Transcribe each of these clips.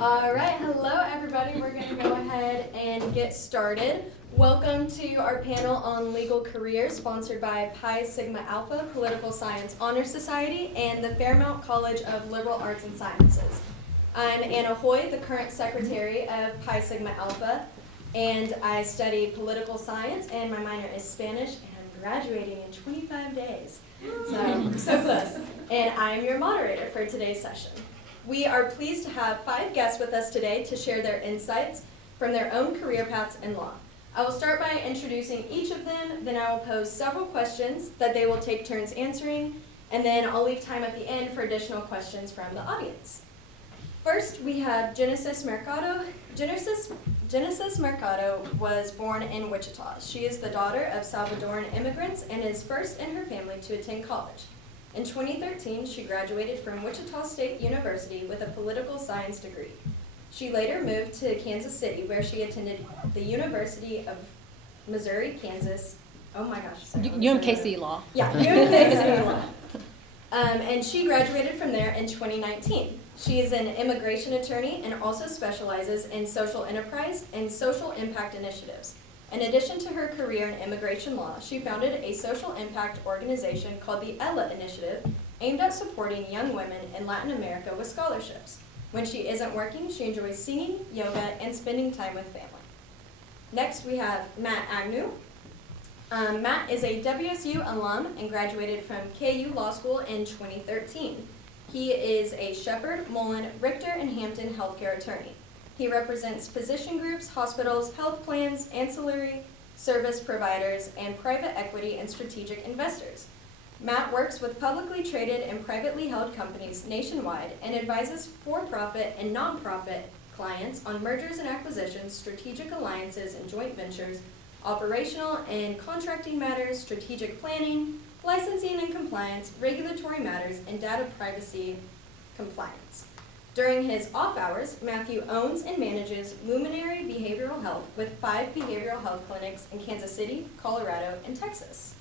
All right, hello everybody. We're going to go ahead and get started. Welcome to our panel on legal careers, sponsored by Pi Sigma Alpha Political Science Honor Society and the Fairmount College of Liberal Arts and Sciences. I'm Anna Hoy, the current secretary of Pi Sigma Alpha, and I study political science, and my minor is Spanish, and I'm graduating in 25 days. So close. And I'm your moderator for today's session. We are pleased to have 5 guests with us today to share their insights from their own career paths in law. I will start by introducing each of them, then I will pose several questions that they will take turns answering, and then I'll leave time at the end for additional questions from the audience. First, we have Genesis Mercado. Genesis Mercado was born in Wichita. She is the daughter of Salvadoran immigrants and is first in her family to attend college. In 2013, she graduated from Wichita State University with a political science degree. She later moved to Kansas City, where she attended the University of Missouri, Kansas. Oh my gosh. UMKC Law. Yeah, UMKC Law. And she graduated from there in 2019. She is an immigration attorney and also specializes in social enterprise and social impact initiatives. In addition to her career in immigration law, she founded a social impact organization called the ELA Initiative, aimed at supporting young women in Latin America with scholarships. When she isn't working, she enjoys singing, yoga, and spending time with family. Next, we have Matt Agnew. Matt is a WSU alum and graduated from KU Law School in 2013. He is a Shepherd, Mullen, Richter, and Hampton healthcare attorney. He represents physician groups, hospitals, health plans, ancillary service providers, and private equity and strategic investors. Matt works with publicly traded and privately held companies nationwide and advises for-profit and nonprofit clients on mergers and acquisitions, strategic alliances and joint ventures, operational and contracting matters, strategic planning, licensing and compliance, regulatory matters, and data privacy compliance. During his off hours, Matthew owns and manages Luminary Behavioral Health with 5 behavioral health clinics in Kansas City, Colorado, and Texas.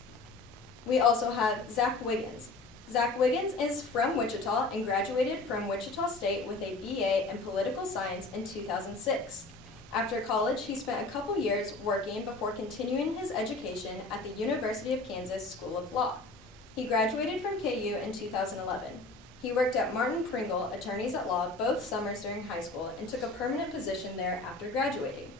We also have Zach Wiggins. Zach Wiggins is from Wichita and graduated from Wichita State with a BA in political science in 2006. After college, he spent a couple years working before continuing his education at the University of Kansas School of Law. He graduated from KU in 2011. He worked at Martin Pringle Attorneys at Law both summers during high school and took a permanent position there after graduating.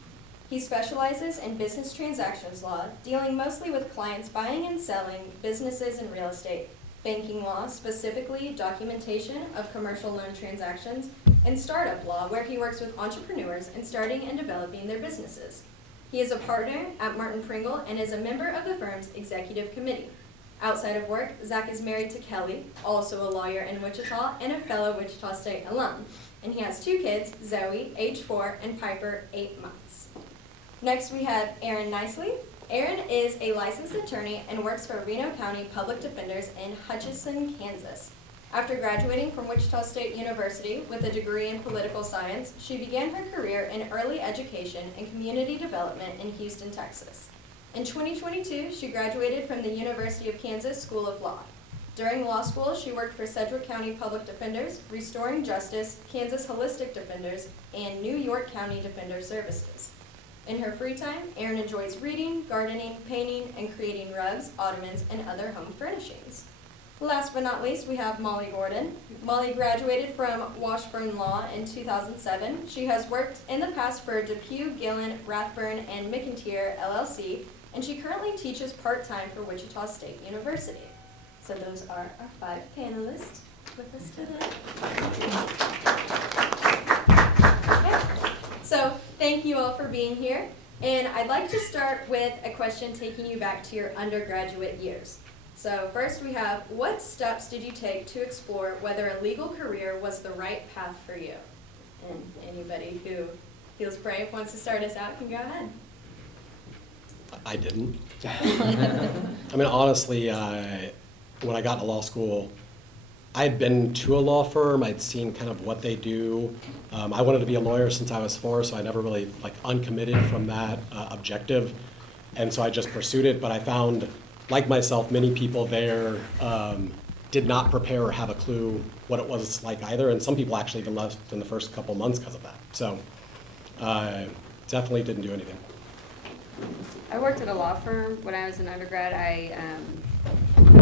He specializes in business transactions law, dealing mostly with clients buying and selling businesses and real estate, banking law, specifically documentation of commercial loan transactions, and startup law, where he works with entrepreneurs in starting and developing their businesses. He is a partner at Martin Pringle and is a member of the firm's executive committee. Outside of work, Zach is married to Kelly, also a lawyer in Wichita and a fellow Wichita State alum. And he has 2 kids, Zoe, age 4, and Piper, 8 months. Next, we have Aaron Nicely. Aaron is a licensed attorney and works for Reno County Public Defenders in Hutchinson, Kansas. After graduating from Wichita State University with a degree in political science, she began her career in early education and community development in Houston, Texas. In 2022, she graduated from the University of Kansas School of Law. During law school, she worked for Sedgwick County Public Defenders, Restoring Justice, Kansas Holistic Defenders, and New York County Defender Services. In her free time, Erin enjoys reading, gardening, painting, and creating rugs, ottomans, and other home furnishings. Last but not least, we have Molly Gordon. Molly graduated from Washburn Law in 2007. She has worked in the past for Depew, Gillen, Rathburn, and McIntyre, LLC, and she currently teaches part-time for Wichita State University. So those are our 5 panelists with us today. Okay. So thank you all for being here. And I'd like to start with a question taking you back to your undergraduate years. So first we have, what steps did you take to explore whether a legal career was the right path for you? And anybody who feels brave wants to start us out can go ahead. I didn't. I mean, honestly, when I got to law school, I had been to a law firm. I'd seen kind of what they do. I wanted to be a lawyer since I was 4, so I never really uncommitted from that objective. And so I just pursued it, but I found, like myself, many people there did not prepare or have a clue what it was like either, and some people actually even left in the first couple months because of that. So definitely didn't do anything. I worked at a law firm when I was an undergrad. I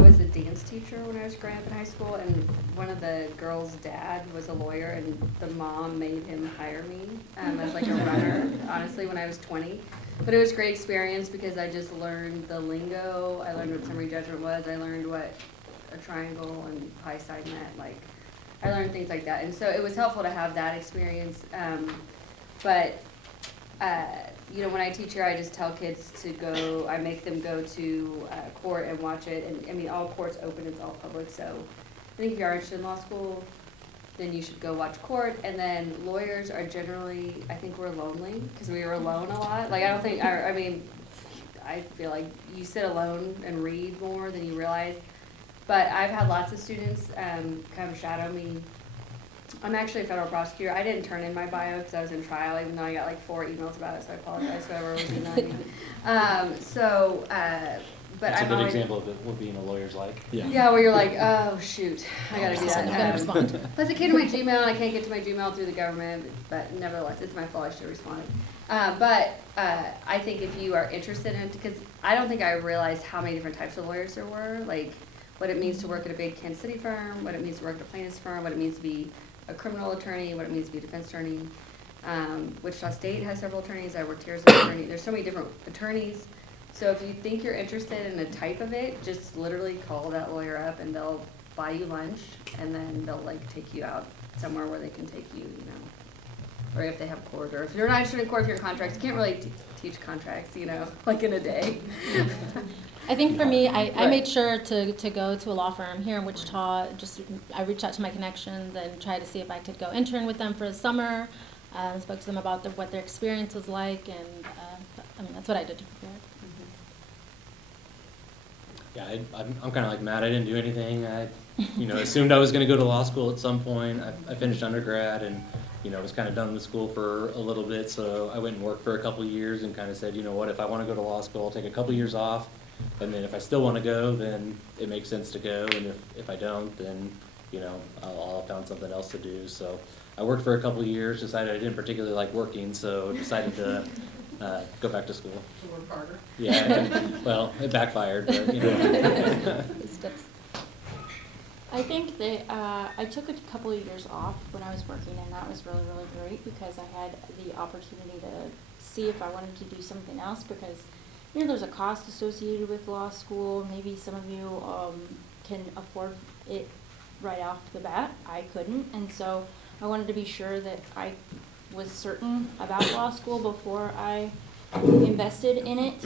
was a dance teacher when I was growing up in high school, and one of the girls' dad was a lawyer, and the mom made him hire me as like a runner, honestly, when I was 20. But it was a great experience because I just learned the lingo. I learned what summary judgment was. I learned what a triangle and high side meant. Like, I learned things like that. And so it was helpful to have that experience. You know, when I teach here, I just tell kids to go, I make them go to court and watch it. And I mean, all court's open, it's all public. So I think if you are interested in law school, then you should go watch court. And then lawyers are generally, I think we're lonely because we are alone a lot. Like, I don't think, I mean, I feel like you sit alone and read more than you realize. But I've had lots of students kind of shadow me. I'm actually a federal prosecutor. I didn't turn in my bio because I was in trial, even though I got like 4 emails about it, so I apologize to whoever was emailing me. But That's I'm a good always, example of what being a lawyer's like. yeah, where you're like, oh shoot, I gotta do I'm gonna that. respond. Plus, it came to my Gmail, and I can't get to my Gmail through the government. But nevertheless, it's my fault. I should have responded. I think if you are interested in, because I don't think I realized how many different types of lawyers there were, like what it means to work at a big Kansas City firm, what it means to work at a plaintiff's firm, what it means to be a criminal attorney, what it means to be a defense attorney. Wichita State has several attorneys. I worked here as an attorney. There's so many different attorneys. So if you think you're interested in a type of it, just literally call that lawyer up and they'll buy you lunch and then they'll like take you out somewhere where they can take you, you know. Or if they have court, or if you're not interested in court, if you're contracts, you can't really teach contracts, you know, like in a day. I think for me, I Right. made sure to go to a law firm here in Wichita. I reached out to my connections and tried to see if I could go intern with them for a summer. Spoke to them about what their experience was like, and I mean, that's what I did to prepare. Yeah, I'm kind of like Matt. I didn't do anything. I, assumed I was going to go to law school at some point. I finished undergrad and, was kind of done with school for a little bit. So I went and worked for a couple of years and kind of said, you know what, if I want to go to law school, I'll take a couple years off. And then if I still want to go, then it makes sense to go. And if I don't, then, I'll have found something else to do. So I worked for a couple of years, decided I didn't particularly like working, so decided to go back to school. To work harder. Yeah, well, it backfired, but, I think that I took a couple of years off when I was working, and that was really, really great because I had the opportunity to see if I wanted to do something else because, there's a cost associated with law school. Maybe some of you can afford it right off the bat. I couldn't, and so I wanted to be sure that I was certain about law school before I invested in it.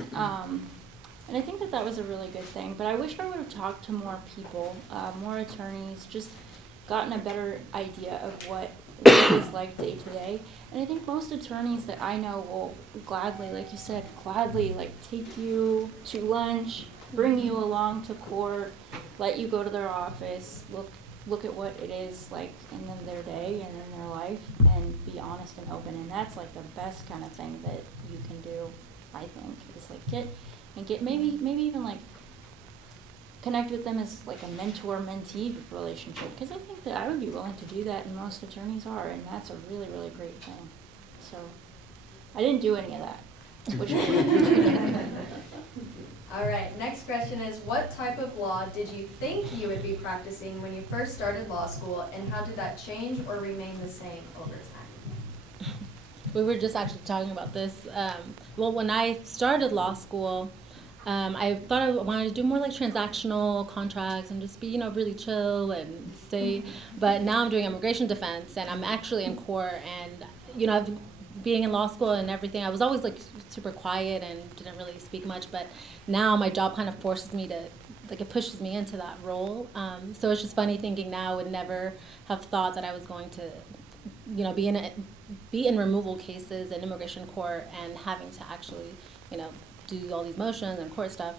And I think that was a really good thing. But I wish I would have talked to more people, more attorneys, just gotten a better idea of what it is like day to day. And I think most attorneys that I know will gladly, like you said, take you to lunch, bring you along to court, let you go to their office, look at what it is like in their day and in their life, and be honest and open. And that's like the best kind of thing that you can do, I think, is like get maybe even like connect with them as like a mentor-mentee relationship, because I think that I would be willing to do that, and most attorneys are, and that's a really, really great thing. So I didn't do any of that, which All right, next question is, what type of law did you think you would be practicing when you first started law school, and how did that change or remain the same over time? We were just actually talking about this. Well, when I started law school, I thought I wanted to do more like transactional contracts and just be, really chill and stay. But now I'm doing immigration defense, and I'm actually in court. And, being in law school and everything, I was always like super quiet and didn't really speak much. But now my job kind of forces me to, it pushes me into that role. So it's just funny thinking now I would never have thought that I was going to, be in removal cases in immigration court and having to actually, do all these motions and court stuff,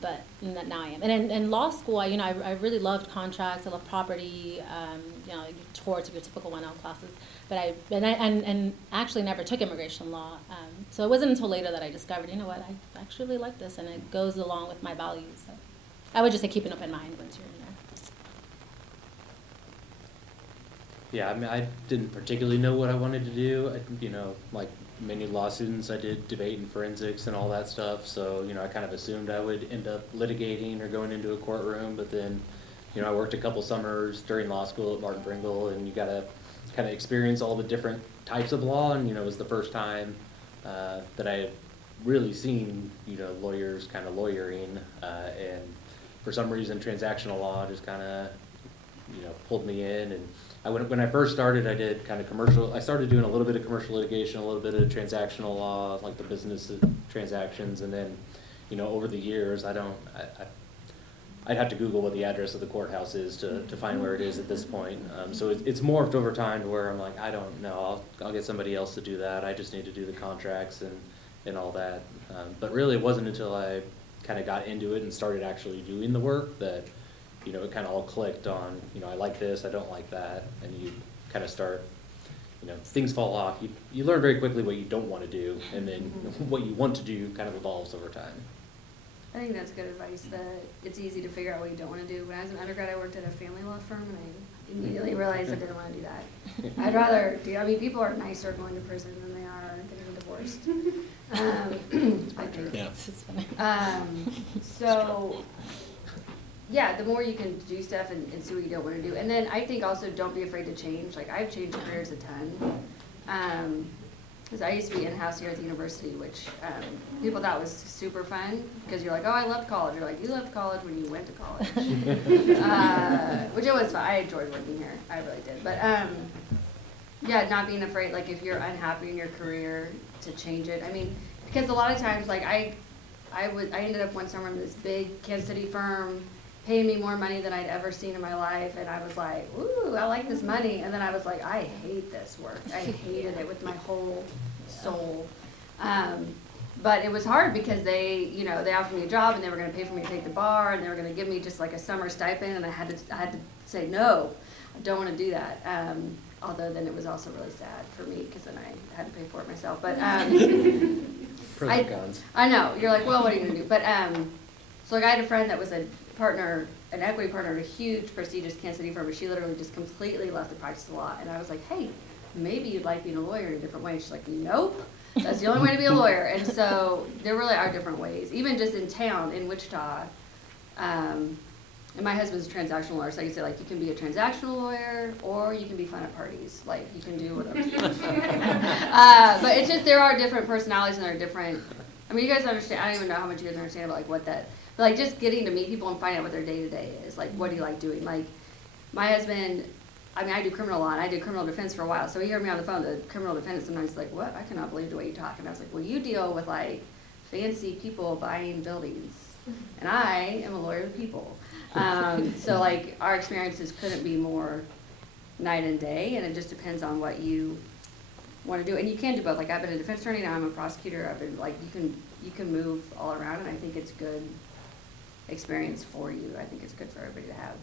but now I am. And in law school, I really loved contracts. I loved property, towards your typical 1L classes. But I actually never took immigration law. So it wasn't until later that I discovered, what, I actually really like this, and it goes along with my values. So I would just say keep an open mind once you're in there. Yeah, I mean, I didn't particularly know what I wanted to do. Like many law students, I did debate and forensics and all that stuff. So, I kind of assumed I would end up litigating or going into a courtroom. But then, I worked a couple summers during law school at Martin Pringle, and you got to kind of experience all the different types of law. And, it was the first time that I had really seen, lawyers kind of lawyering. And for some reason, transactional law just kind of, pulled me in. And when I first started, I did kind of commercial. I started doing a little bit of commercial litigation, a little bit of transactional law, like the business transactions, and then, over the years, I'd have to Google what the address of the courthouse is to find where it is at this point. So it's morphed over time to where I'm like, I don't know, I'll get somebody else to do that. I just need to do the contracts and all that. But really, it wasn't until I kind of got into it and started actually doing the work that it kind of all clicked on, I like this, I don't like that, and you kind of start, things fall off. You learn very quickly what you don't want to do, and then what you want to do kind of evolves over time. I think that's good advice, that it's easy to figure out what you don't want to do. When I was an undergrad, I worked at a family law firm, and I immediately realized I didn't want to do that. I'd rather people are nicer going to prison than they are getting divorced. I think. Yeah. So, yeah, the more you can do stuff and see what you don't want to do. And then I think also don't be afraid to change. Like, I've changed careers a ton. Because I used to be in-house here at the university, which people thought was super fun, because you're like, oh, I loved college. You're like, you left college when you went to college. Which it was fun. I enjoyed working here. I really did. But, yeah, not being afraid, like, if you're unhappy in your career, to change it. I mean, because a lot of times, like, I ended up one summer in this big Kansas City firm, paying me more money than I'd ever seen in my life, and I was like, ooh, I like this money, and then I was like, I hate this work. I hated it with my whole soul. But it was hard because they offered me a job, and they were gonna pay for me to take the bar, and they were gonna give me just like a summer stipend, and I had to say, no, I don't wanna do that. Although then it was also really sad for me, because then I had to pay for it myself, but, Pros and cons. I know, you're like, well, what are you gonna do? But, so like I had a friend that was an equity partner at a huge prestigious Kansas City firm, but she literally just completely left the practice of law. And I was like, hey, maybe you'd like being a lawyer in a different way. And she's like, nope, that's the only way to be a lawyer. And so there really are different ways, even just in town, in Wichita. And my husband's a transactional lawyer, so I can say, like, you can be a transactional lawyer, or you can be fun at parties. Like, you can do whatever. But it's just, there are different personalities, and there are different, I mean, you guys understand, I don't even know how much you guys understand about, like, what that, but, like, just getting to meet people and find out what their day-to-day is. Like, what do you like doing? Like, my husband, I mean, I do criminal law, and I did criminal defense for a while, so he heard me on the phone, the criminal defendant sometimes is like, what? I cannot believe the way you talk. And I was like, well, you deal with, like, fancy people buying buildings, and I am a lawyer of people. So, like, our experiences couldn't be more night and day, and it just depends on what you want to do. And you can do both. Like, I've been a defense attorney, now I'm a prosecutor. I've been, like, you can move all around, and I think it's good experience for you. I think it's good for everybody to have.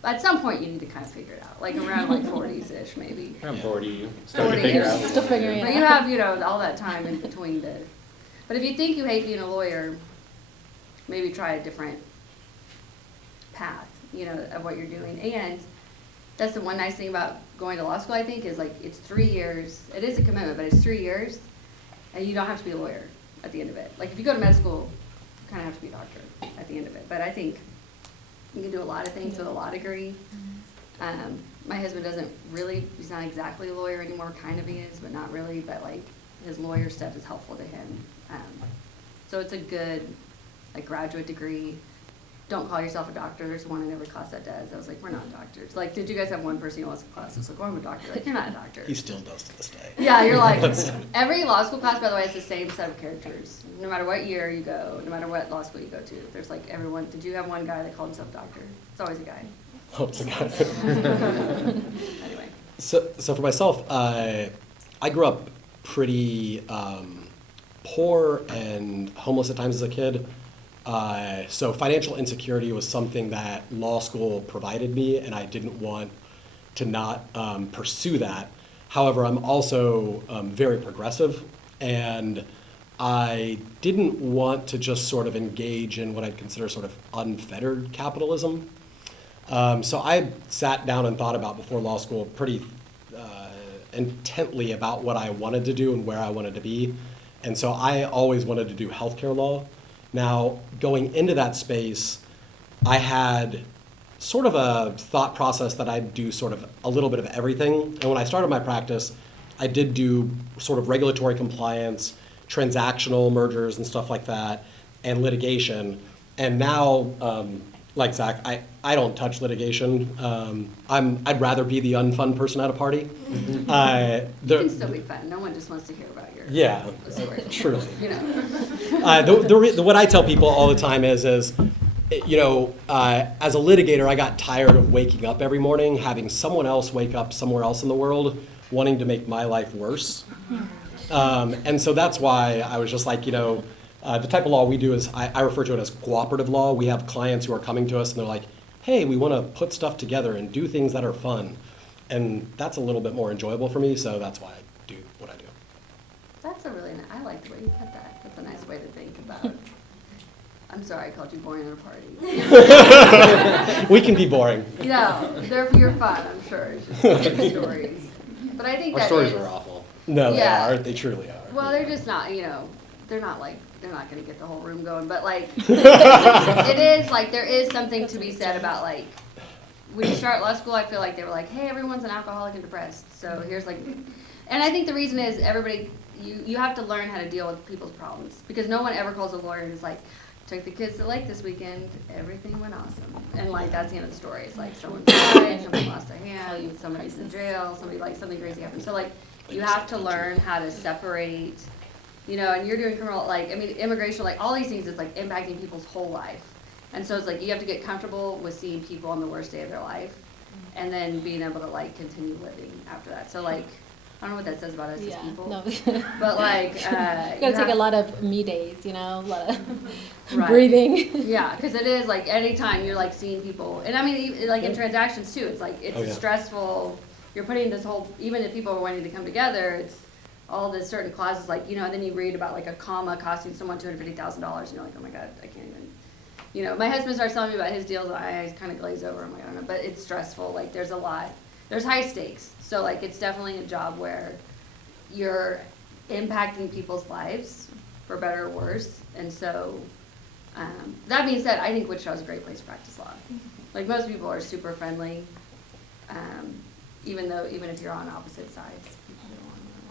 But at some point, you need to kind of figure it out, like around like 40s-ish, maybe. Around 40, you start to figure out. Still figuring it out. But you have, all that time in between to. But if you think you hate being a lawyer, maybe try a different path, of what you're doing. And that's the one nice thing about going to law school, I think, is like it's 3 years. It is a commitment, but it's 3 years, and you don't have to be a lawyer at the end of it. Like if you go to med school, you kind of have to be a doctor at the end of it. But I think you can do a lot of things with a law degree. My husband doesn't really, he's not exactly a lawyer anymore, kind of he is, but not really, but like his lawyer stuff is helpful to him. So it's a good like graduate degree. Don't call yourself a doctor. There's one in every class that does. I was like, we're not doctors. Like, did you guys have one person who was in class who's like, oh, I'm a doctor? Like, you're not a doctor. He still does to this day. Yeah, you're like, every law school class, by the way, is the same set of characters. No matter what year you go, no matter what law school you go to, there's like everyone. Did you have one guy that called himself doctor? It's always a guy. Oh, it's a guy. Anyway. So for myself, I grew up pretty poor and homeless at times as a kid. So financial insecurity was something that law school provided me, and I didn't want to not pursue that. However, I'm also very progressive, and I didn't want to just sort of engage in what I'd consider sort of unfettered capitalism. So I sat down and thought about before law school pretty intently about what I wanted to do and where I wanted to be. And so I always wanted to do healthcare law. Now, going into that space, I had sort of a thought process that I'd do sort of a little bit of everything. And when I started my practice, I did do sort of regulatory compliance, transactional mergers and stuff like that, and litigation. And now, like Zach, I don't touch litigation. I'd rather be the unfun person at a party. You can still be fun. No one just wants to hear about your Yeah, story. truly. You know. What I tell people all the time is you know, as a litigator, I got tired of waking up every morning, having someone else wake up somewhere else in the world, wanting to make my life worse. And so that's why I was just like, you know, the type of law we do is, I refer to it as cooperative law. We have clients who are coming to us and they're like, hey, we want to put stuff together and do things that are fun. And that's a little bit more enjoyable for me, so that's why I do what I do. That's a really, I like the way you put that. That's a nice way to think about. I'm sorry I called you boring at a party. We can be boring. You know, they're for your fun, I'm sure. It's just funny stories. But I think Our that stories is- are awful. No, Yeah. they are. They truly are. Well, they're just not, you know, they're not gonna get the whole room going, but like, it is, like, there is something to be said about, like, when you start law school, I feel like they were like, hey, everyone's an alcoholic and depressed, so here's like, and I think the reason is everybody, you have to learn how to deal with people's problems, because no one ever calls a lawyer and is like, took the kids to the lake this weekend, everything went awesome, and like, that's the end of the story. It's like, someone died, somebody lost their hand, somebody's in jail, somebody, like, something crazy happened, so like, you have to learn how to separate, you know, and you're doing criminal, like, I mean, immigration, like, all these things is like impacting people's whole life. And so it's like, you have to get comfortable with seeing people on the worst day of their life, and then being able to, like, continue living after that. So, like, I don't know what that says about us as people. No. But, like, You gotta take a lot of me days, you know, a lot of Right. breathing. Yeah, because it is, like, anytime you're, like, seeing people, and I mean, like, in transactions, too, it's like, it's Oh, yeah. stressful, you're putting this whole, even if people are wanting to come together, it's all this certain clauses, like, you know, and then you read about, like, a comma costing someone $250,000, and you're like, oh my God, I can't even, you know, my husband starts telling me about his deals, and I kind of glaze over, I'm like, I don't know, but it's stressful, like, there's a lot, there's high stakes, so, like, it's definitely a job where you're impacting people's lives, for better or worse, and so, that being said, I think Wichita is a great place to practice law. Like, most people are super friendly, even if you're on opposite sides. people don't wanna learn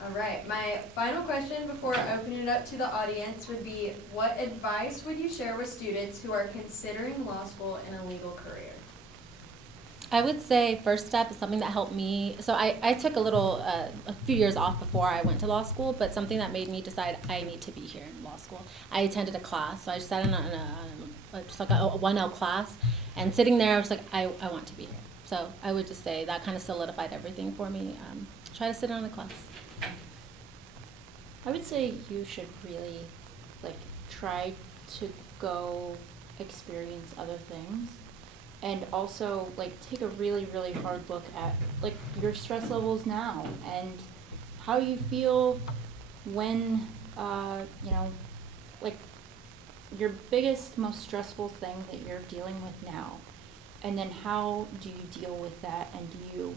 law. All right, my final question before opening it up to the audience would be, what advice would you share with students who are considering law school in a legal career? I would say first step is something that helped me. So I took a few years off before I went to law school, but something that made me decide I need to be here in law school. I attended a class, so I just sat in just like a 1L class, and sitting there, I was like, I want to be here. So I would just say that kind of solidified everything for me. Try to sit in on the class. I would say you should really, like, try to go experience other things. And also, like, take a really, really hard look at, like, your stress levels now and how you feel when, you know, like, your biggest, most stressful thing that you're dealing with now. And then how do you deal with that, and do you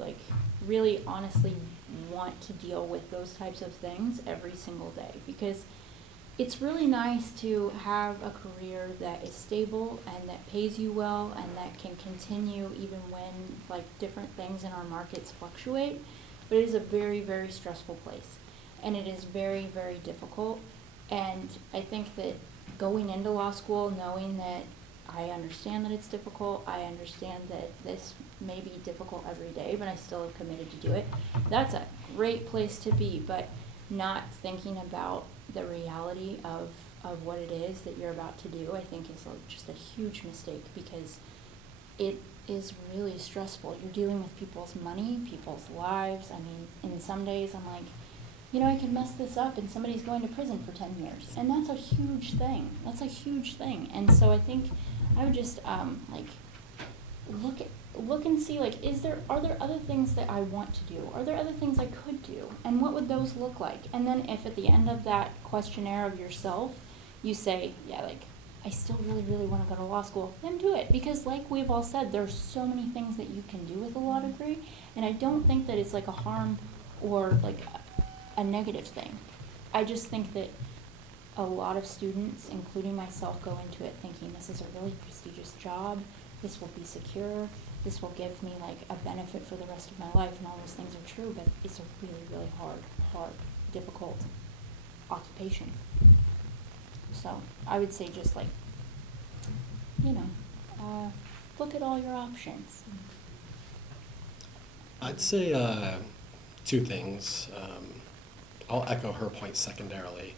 like, really honestly want to deal with those types of things every single day? Because it's really nice to have a career that is stable and that pays you well and that can continue even when, like, different things in our markets fluctuate. But it is a very, very stressful place, and it is very, very difficult. And I think that going into law school, knowing that I understand that it's difficult, I understand that this may be difficult every day, but I still am committed to do it, that's a great place to be. But not thinking about the reality of what it is that you're about to do, I think is just a huge mistake, because it is really stressful. You're dealing with people's money, people's lives. I mean, in some days I'm like, you know, I could mess this up and somebody's going to prison for 10 years. And that's a huge thing. That's a huge thing. And so I think I would just, like, look and see, like, are there other things that I want to do? Are there other things I could do? And what would those look like? And then if at the end of that questionnaire of yourself, you say, yeah, like, I still really, really want to go to law school, then do it. Because like we've all said, there's so many things that you can do with a law degree, and I don't think that it's like a harm or like a negative thing. I just think that a lot of students, including myself, go into it thinking this is a really prestigious job, this will be secure, this will give me like a benefit for the rest of my life, and all those things are true, but it's a really, really hard, difficult occupation. So I would say just like, look at all your options. I'd say two things. I'll echo her point secondarily.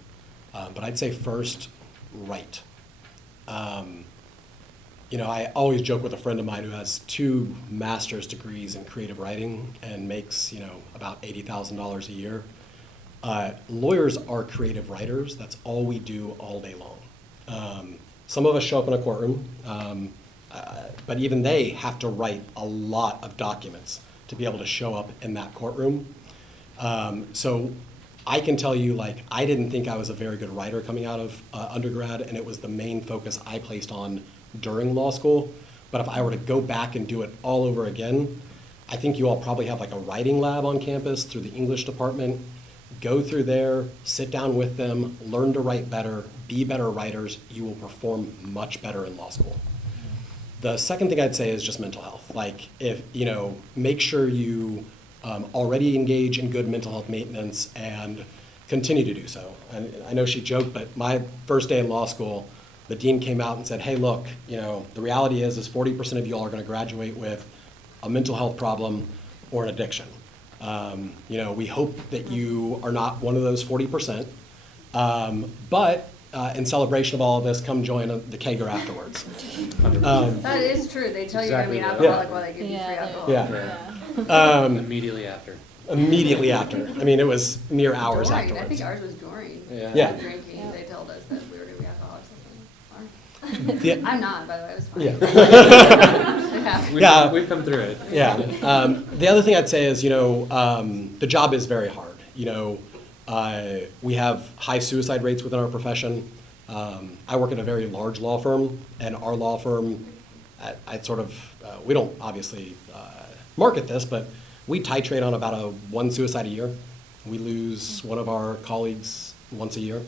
But I'd say first, write. I always joke with a friend of mine who has 2 master's degrees in creative writing and makes, about $80,000 a year. Lawyers are creative writers. That's all we do all day long. Some of us show up in a courtroom, but even they have to write a lot of documents to be able to show up in that courtroom. So I can tell you, I didn't think I was a very good writer coming out of undergrad, and it was the main focus I placed on during law school. But if I were to go back and do it all over again, I think you all probably have a writing lab on campus through the English department. Go through there, sit down with them, learn to write better, be better writers. You will perform much better in law school. The second thing I'd say is just mental health. Make sure you already engage in good mental health maintenance and continue to do so. And I know she joked, but my first day in law school, the dean came out and said, hey, look, the reality is 40% of you all are going to graduate with a mental health problem or an addiction. We hope that you are not one of those 40%. But in celebration of all of this, come join the Kager afterwards. That is true. They tell Exactly you you're right. going to be alcoholic while they give you free alcohol. Yeah. Immediately after. Immediately after. I mean, it was mere hours During. afterwards. I think ours was during. Yeah. Yeah. Drinking. They told us that we were going to be alcoholics. Yeah. I'm not, by the way. It was fine. Yeah. Yeah. We've come through it. Yeah. The other thing I'd say is, the job is very hard. We have high suicide rates within our profession. I work at a very large law firm, and our law firm, we don't obviously market this, but we titrate on about one suicide a year. We lose one of our colleagues once a year.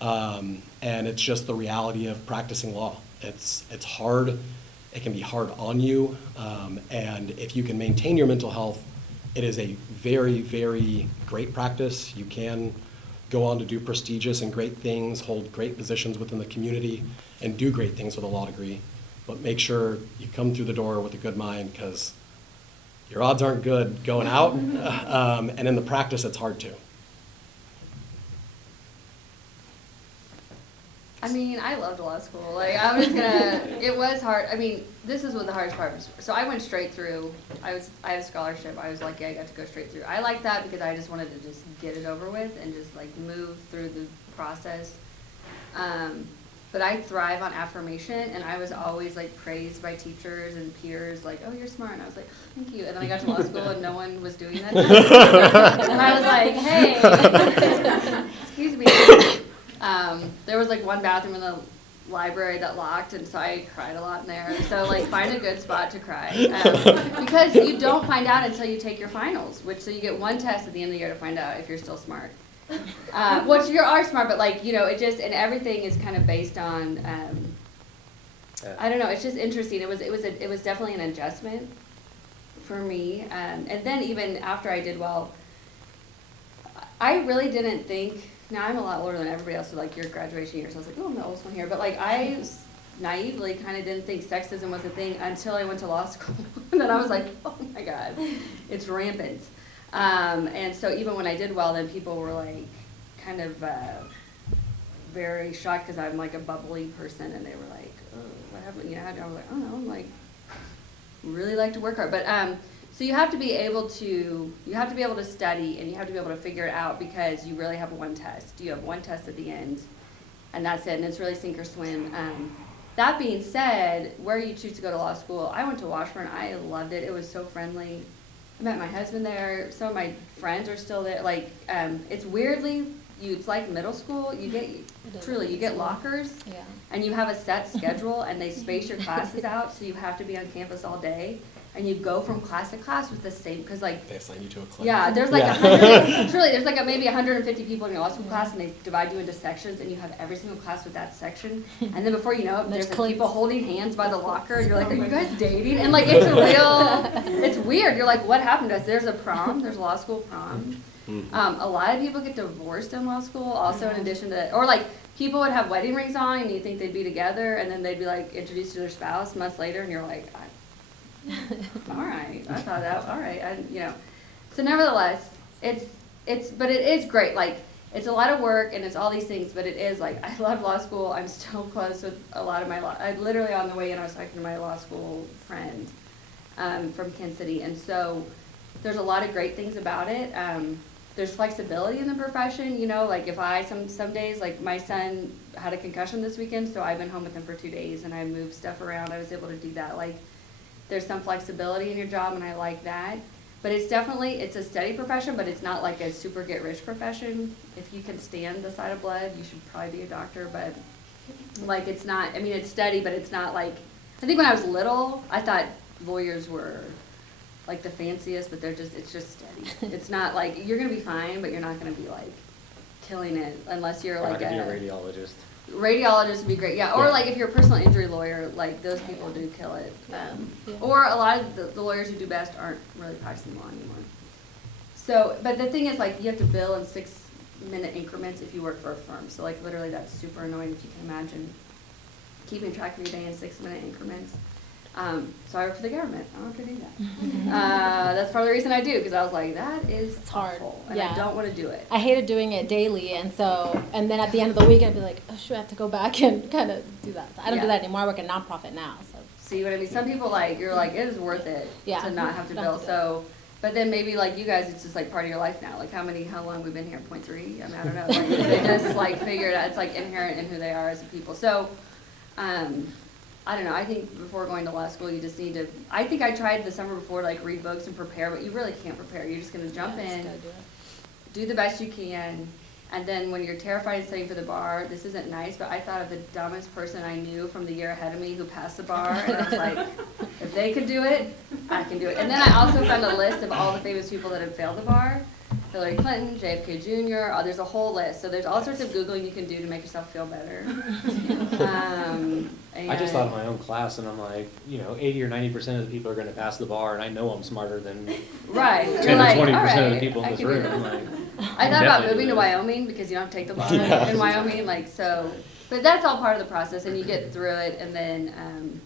And it's just the reality of practicing law. It's hard. It can be hard on you. And if you can maintain your mental health, it is a very, very great practice. You can go on to do prestigious and great things, hold great positions within the community, and do great things with a law degree. But make sure you come through the door with a good mind, because your odds aren't good going out. And in the practice, it's hard too. I mean, I loved law school. It was hard. I mean, this is what the hardest part was. So I went straight through. I had a scholarship. I was lucky I got to go straight through. I liked that because I just wanted to just get it over with and just move through the process. But I thrive on affirmation, and I was always praised by teachers and peers, oh, you're smart. And I was like, thank you. And then I got to law school and no one was doing that. And I was like, hey, excuse me. There was one bathroom in the library that locked, and so I cried a lot in there. So find a good spot to cry, because you don't find out until you take your finals. So you get one test at the end of the year to find out if you're still smart. Which you are smart, but it just, and everything is kind of based on. I don't know. It's just interesting. It was definitely an adjustment for me, and then even after I did well, I really didn't think. Now, I'm a lot older than everybody else, so your graduation year, so I was oh, I'm the oldest one here. But I naively kind of didn't think sexism was a thing until I went to law school. And then I was like, oh my God, it's rampant. And so even when I did well, then people were kind of very shocked because I'm a bubbly person, and they were like, oh, what happened? I was like, oh no, I'm really like to work hard. But so you have to be able to study, and you have to be able to figure it out, because you really have one test. You have one test at the end, and that's it, and it's really sink or swim. That being said, where you choose to go to law school, I went to Washburn. I loved it. It was so friendly. I met my husband there. Some of my friends are still there. It's weirdly, it's like middle school, you get, truly, you get lockers, Yeah. and you have a set schedule, and they space your classes out, so you have to be on campus all day, and you go from class to class with the same, because like, They assign you to a class. yeah, there's like Yeah. 100, truly, there's like maybe 150 people in your law school class, and they divide you into sections, and you have every single class with that section, and then before you know it, There's there's like cliques. people holding hands by the locker, and you're like, are you guys dating? And like, it's it's weird, you're like, what happened to us? There's a prom, there's law school prom. A lot of people get divorced in law school, also in addition to, or like, people would have wedding rings on, and you think they'd be together, and then they'd be like introduced to their spouse months later, and you're like, all right, I thought that, all right, So nevertheless, but it is great, like, it's a lot of work, and it's all these things, but it is, like, I love law school, I'm still close with a lot of my I literally on the way in, I was talking to my law school friend, from Kansas City, and so, there's a lot of great things about it, there's flexibility in the profession, like if some days, like my son had a concussion this weekend, so I've been home with him for 2 days, and I moved stuff around, I was able to do that, like, there's some flexibility in your job, and I like that. But it's a steady profession, but it's not like a super get-rich profession. If you can stand the sight of blood, you should probably be a doctor, but, like, it's not, it's steady, but it's not like, I think when I was little, I thought lawyers were, like, the fanciest, but it's just steady. It's not like, you're gonna be fine, but you're not gonna be, like, killing it, unless you're Or I like could be a radiologist. Radiologist would be great, yeah. Or Yeah. like if you're a personal injury lawyer, like those people do kill it. Yeah. Or a lot of the lawyers who do best aren't really practicing law anymore. So, but the thing is, like, you have to bill in 6-minute increments if you work for a firm. So like literally that's super annoying if you can imagine keeping track of your day in 6-minute increments. So I work for the government. I don't have to do that. That's part of the reason I do, because I was like, that is It's hard. awful, and Yeah. I don't want to do it. I hated doing it daily, and then at the end of the week, I'd be like, oh, shoot, I have to go back and kind of do that. I don't do Yeah. that anymore. I work at a nonprofit now, so. See what I mean? Some people you're like, it is worth it Yeah. to not have to Not bill. to bill. So, but then maybe like you guys, it's just like part of your life now. Like how long we've been here? 0.3? I don't know. Like, they just like figure it out. It's like inherent in who they are as a people. So, I don't know. I think before going to law school, you just need to. I think I tried the summer before to like read books and prepare, but you really can't prepare. You're just gonna jump Yeah, just in, gotta do it. do the best you can, and then when you're terrified of studying for the bar, this isn't nice, but I thought of the dumbest person I knew from the year ahead of me who passed the bar, and I was like, if they could do it, I can do it. And then I also found a list of all the famous people that had failed the bar. Hillary Clinton, JFK Jr., there's a whole list. So there's all sorts of Googling you can do to make yourself feel better. I just thought of my own class, and I'm like, 80 or 90% of the people are going to pass the bar, and I know I'm smarter than Right. 10 You're or like, 20% of all the right, people in I this can do room. this. I'm like, I thought definitely about do moving to it. Wyoming because you don't have to take the bar Yeah. in Wyoming, like so. But that's all part of the process, and you get through it, and then,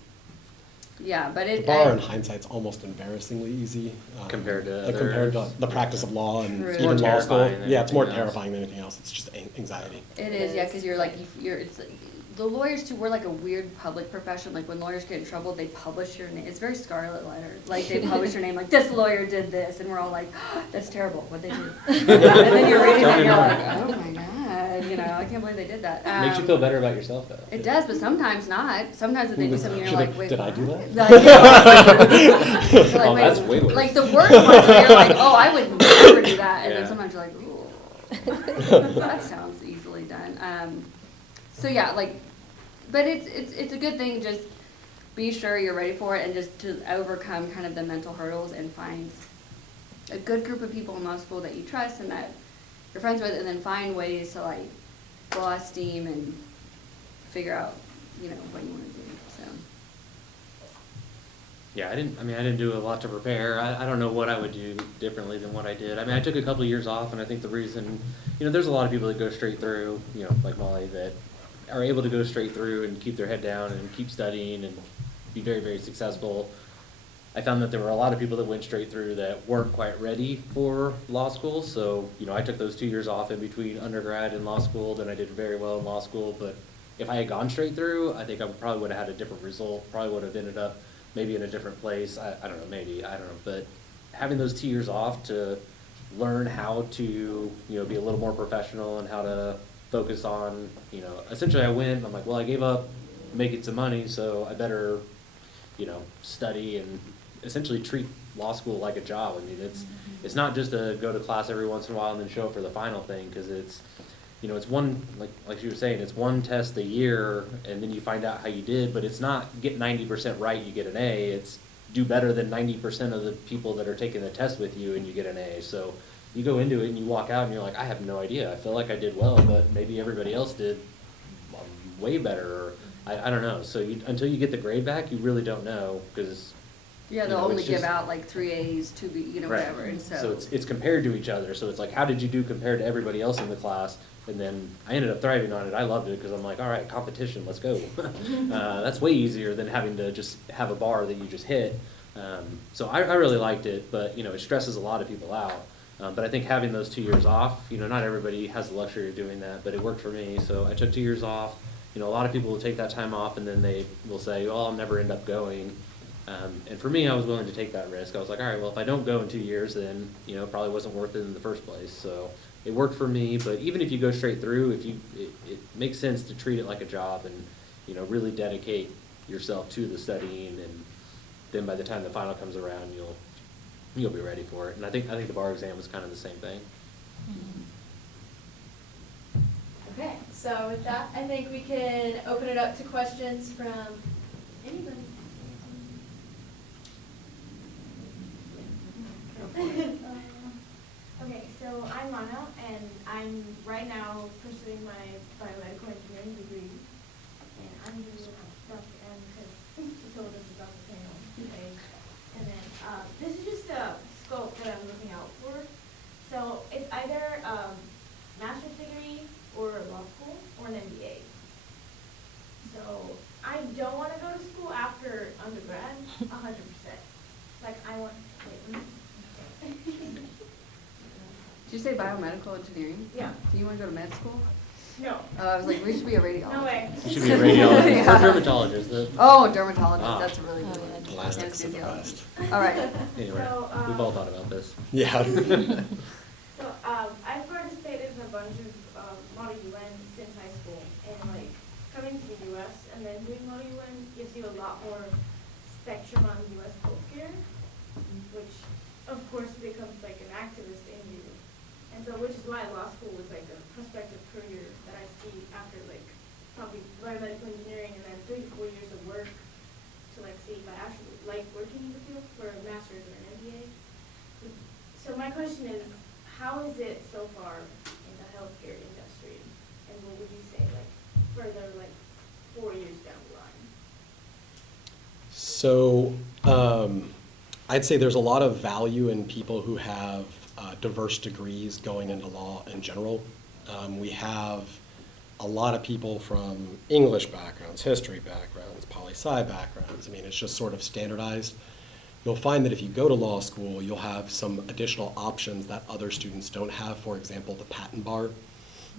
yeah. But The it. bar in hindsight's almost embarrassingly easy. Compared to compared to others. the practice of law and True. It's even more law school. terrifying than Yeah, it's more anything else. terrifying than anything else. It's just anxiety. It is, yeah, because you're like, it's like, the lawyers too, we're like a weird public profession, like when lawyers get in trouble, they publish your name, it's very Scarlet Letter, like they publish your name, like this lawyer did this, and we're all like, oh, that's terrible, what'd they do? And then you're reading it, and you're like, oh my god, I can't believe they did that. Makes you feel better about yourself, though. It does, but sometimes not, sometimes if they do something, you're Should I- like, wait, did I do what? that? Like, yeah. You're like, Oh, wait, that's way worse. like the worst ones, where you're like, oh, I would never do that, and then Yeah. sometimes you're like, ooh, that sounds easily done. So yeah, like, but it's a good thing, just be sure you're ready for it and just to overcome kind of the mental hurdles and find a good group of people in law school that you trust and that you're friends with, and then find ways to like blow off steam and figure out, what you want to do, so. Yeah, I didn't do a lot to prepare. I don't know what I would do differently than what I did. I took a couple of years off, and I think the reason, there's a lot of people that go straight through, like Molly, that are able to go straight through and keep their head down and keep studying and be very, very successful. I found that there were a lot of people that went straight through that weren't quite ready for law school. So, I took those 2 years off in between undergrad and law school. Then I did very well in law school. But if I had gone straight through, I think I probably would have had a different result. Probably would have ended up maybe in a different place. I don't know, maybe. I don't know. But having those 2 years off to learn how to, be a little more professional and how to focus on, essentially I went, I'm like, well, I gave up making some money, so I better, study and essentially treat law school like a job. It's not just to go to class every once in a while and then show up for the final thing, because you know, it's one, like you were saying, it's one test a year, and then you find out how you did, but it's not get 90% right, you get an A, it's do better than 90% of the people that are taking the test with you and you get an A. So you go into it and you walk out and you're like, I have no idea, I feel like I did well, but maybe everybody else did way better, or I don't know. So until you get the grade back, you really don't know, because Yeah, you they'll know, only it's give just- out like 3 A's, 2 B, you know, Right. whatever, and So it's compared to each other, so it's like, how did you do compared to everybody else in the class? And then I ended up thriving on it, I loved it, because I'm like, all right, competition, let's go. That's way easier than having to just have a bar that you just hit. So I really liked it, but, you know, it stresses a lot of people out. But I think having those 2 years off, you know, not everybody has the luxury of doing that, but it worked for me, so I took 2 years off. You know, a lot of people will take that time off and then they will say, well, I'll never end up going. And for me, I was willing to take that risk. I was like, all right, well, if I don't go in 2 years, then, you know, it probably wasn't worth it in the first place. So it worked for me, but even if you go straight through, it makes sense to treat it like a job and, you know, really dedicate yourself to the studying, and then by the time the final comes around, you'll be ready for it. And I think the bar exam was kind of the same thing. Okay, so with that, I think we can open it up to questions from anybody. Okay, so I'm Mana, and I'm right now pursuing my biomedical engineering degree. And I'm doing Dr. M because she told us about the panel today. And then this is just a scope that I'm looking out for. So it's either master's degree or law school or an MBA. So I don't want to go to school after undergrad, 100%. Like I want. Wait, Did you say biomedical engineering? Yeah. Do you want to go to med school? No. Oh, I was like, we should be a radiologist. No way. You should be a radiologist Yeah. or dermatologist. Oh, dermatologist, Ah. that's really Oh, good. yeah. Plastics are the best. All right. Anyway, So, we've all thought about this. Yeah. So, I've participated in a bunch of Model UN since high school, and like coming to the US and then doing Model UN gives you a lot more spectrum on US healthcare, which of course becomes like an activist in you. And so, which is why law school was like a prospective career that I see after like probably biomedical engineering and then 3 to 4 years of work to like see if I actually like working in the field for a master's or an MBA. So my question is, how is it so far in the healthcare industry? And what would you say like further like 4 years down the line? So I'd say there's a lot of value in people who have diverse degrees going into law in general. We have a lot of people from English backgrounds, history backgrounds, poli-sci backgrounds. I mean, it's just sort of standardized. You'll find that if you go to law school, you'll have some additional options that other students don't have. For example, the patent bar.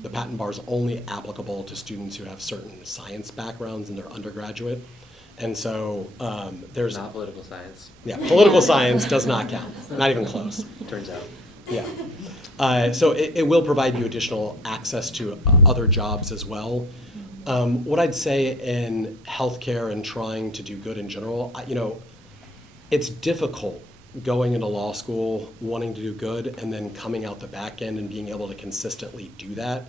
The patent bar is only applicable to students who have certain science backgrounds in their undergraduate. And so there's... Not political science, Yeah, political science does not count, not even close. turns out. Yeah. So it will provide you additional access to other jobs as well. What I'd say in healthcare and trying to do good in general, you know, it's difficult going into law school, wanting to do good, and then coming out the back end and being able to consistently do that,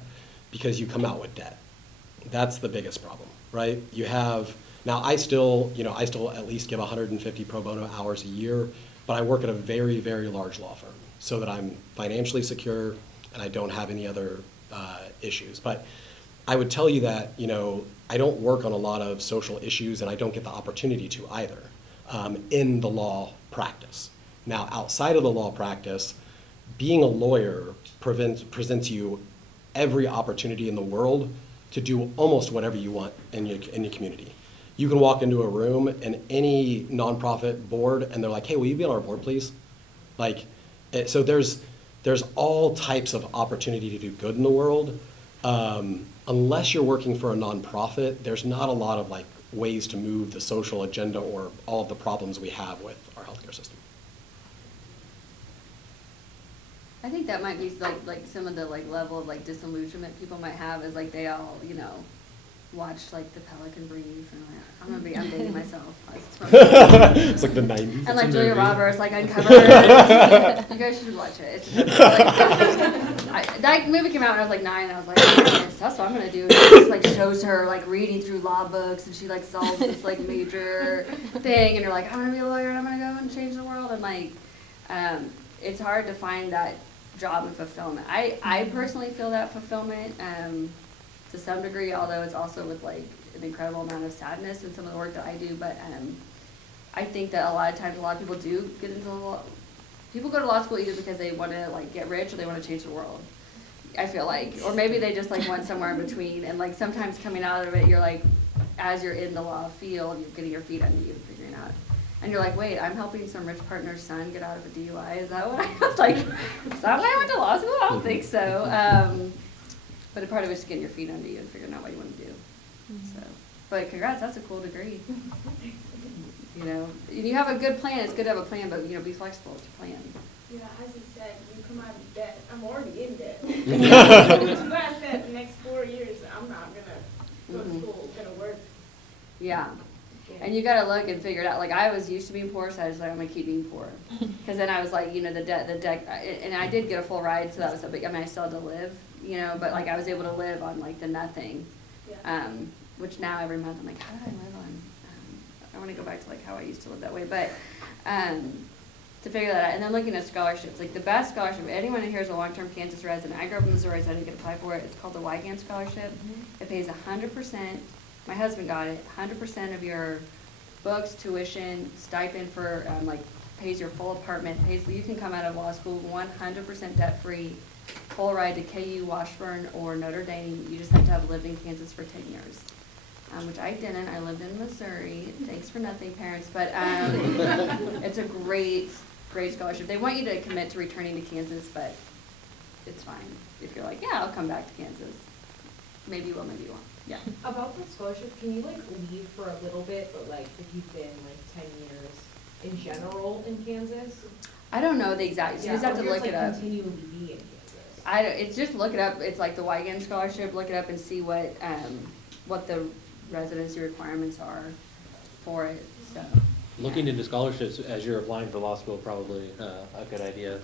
because you come out with debt. That's the biggest problem, right? You have, now I still at least give 150 pro bono hours a year, but I work at a very, very large law firm so that I'm financially secure and I don't have any other issues. But I would tell you that, you know, I don't work on a lot of social issues, and I don't get the opportunity to either in the law practice. Now, outside of the law practice, being a lawyer presents you every opportunity in the world to do almost whatever you want in your community. You can walk into a room in any nonprofit board and they're like, hey, will you be on our board, please? Like, so there's all types of opportunity to do good in the world. Unless you're working for a nonprofit, there's not a lot of like ways to move the social agenda or all of the problems we have with our healthcare system. I think that might be like some of the like level of like disillusionment people might have is like they all, you know, watch like the pelican brief and like, I'm dating myself. It's from- It's like the 90s. and like a Julia movie. Roberts like uncovered. You guys should watch it. It's that movie came out when I was like 9 and I was like, yes, that's what I'm gonna do. And it just like shows her like reading through law books and she like solves this like major thing and you're like, I'm gonna be a lawyer and I'm gonna go and change the world and like it's hard to find that job of fulfillment. I personally feel that fulfillment to some degree, although it's also with like an incredible amount of sadness in some of the work that I do. But I think that a lot of times, a lot of people do get into law. People go to law school either because they want to like get rich or they want to change the world. I feel like, or maybe they just like went somewhere in between. And like sometimes coming out of it, you're like, as you're in the law field, you're getting your feet under you and figuring out. And you're like, wait, I'm helping some rich partner's son get out of a DUI. Is that what I was like? Is that why I went to law school? I don't think so. But a part of it's getting your feet under you and figuring out what you want to do. So, but congrats, that's a cool degree. You know, if you have a good plan, it's good to have a plan, but, you know, be flexible with your plan. Yeah, as he said, you come out of debt. I'm already in debt. You guys said the next 4 years, I'm not gonna go to school, gonna work. Yeah. And you gotta look and figure it out. Like, I was used to being poor, so I was like, I'm gonna keep being poor. Because then I was like, you know, the debt, and I did get a full ride, so that was a big, I mean, I still had to live, you know, but like, I was able to live on like the nothing. Yeah. Which now every month I'm like, how did I live on? I wanna go back to like how I used to live that way, but, to figure that out. And then looking at scholarships, like the best scholarship, anyone in here is a long-term Kansas resident. I grew up in Missouri, so I didn't get to apply for it. It's called the Wigand Scholarship. It pays 100%. My husband got it. 100% of your books, tuition, stipend for like pays your full apartment. Pays you can come out of law school 100% debt-free, full ride to KU, Washburn, or Notre Dame. You just have to have lived in Kansas for 10 years. Which I didn't. I lived in Missouri. Thanks for nothing, parents. But it's a great scholarship. They want you to commit to returning to Kansas, but it's fine if you're like, yeah, I'll come back to Kansas. Maybe you will, maybe you won't. Yeah. About the scholarship, can you like leave for a little bit, but like if you've been like 10 years in general in Kansas? I don't know the exact. You just have to look it up. Continually be in Kansas. It's just look it up. It's like the Wigand Scholarship. Look it up and see what the residency requirements are for it. So. Looking into scholarships as you're applying for law school, probably a good idea.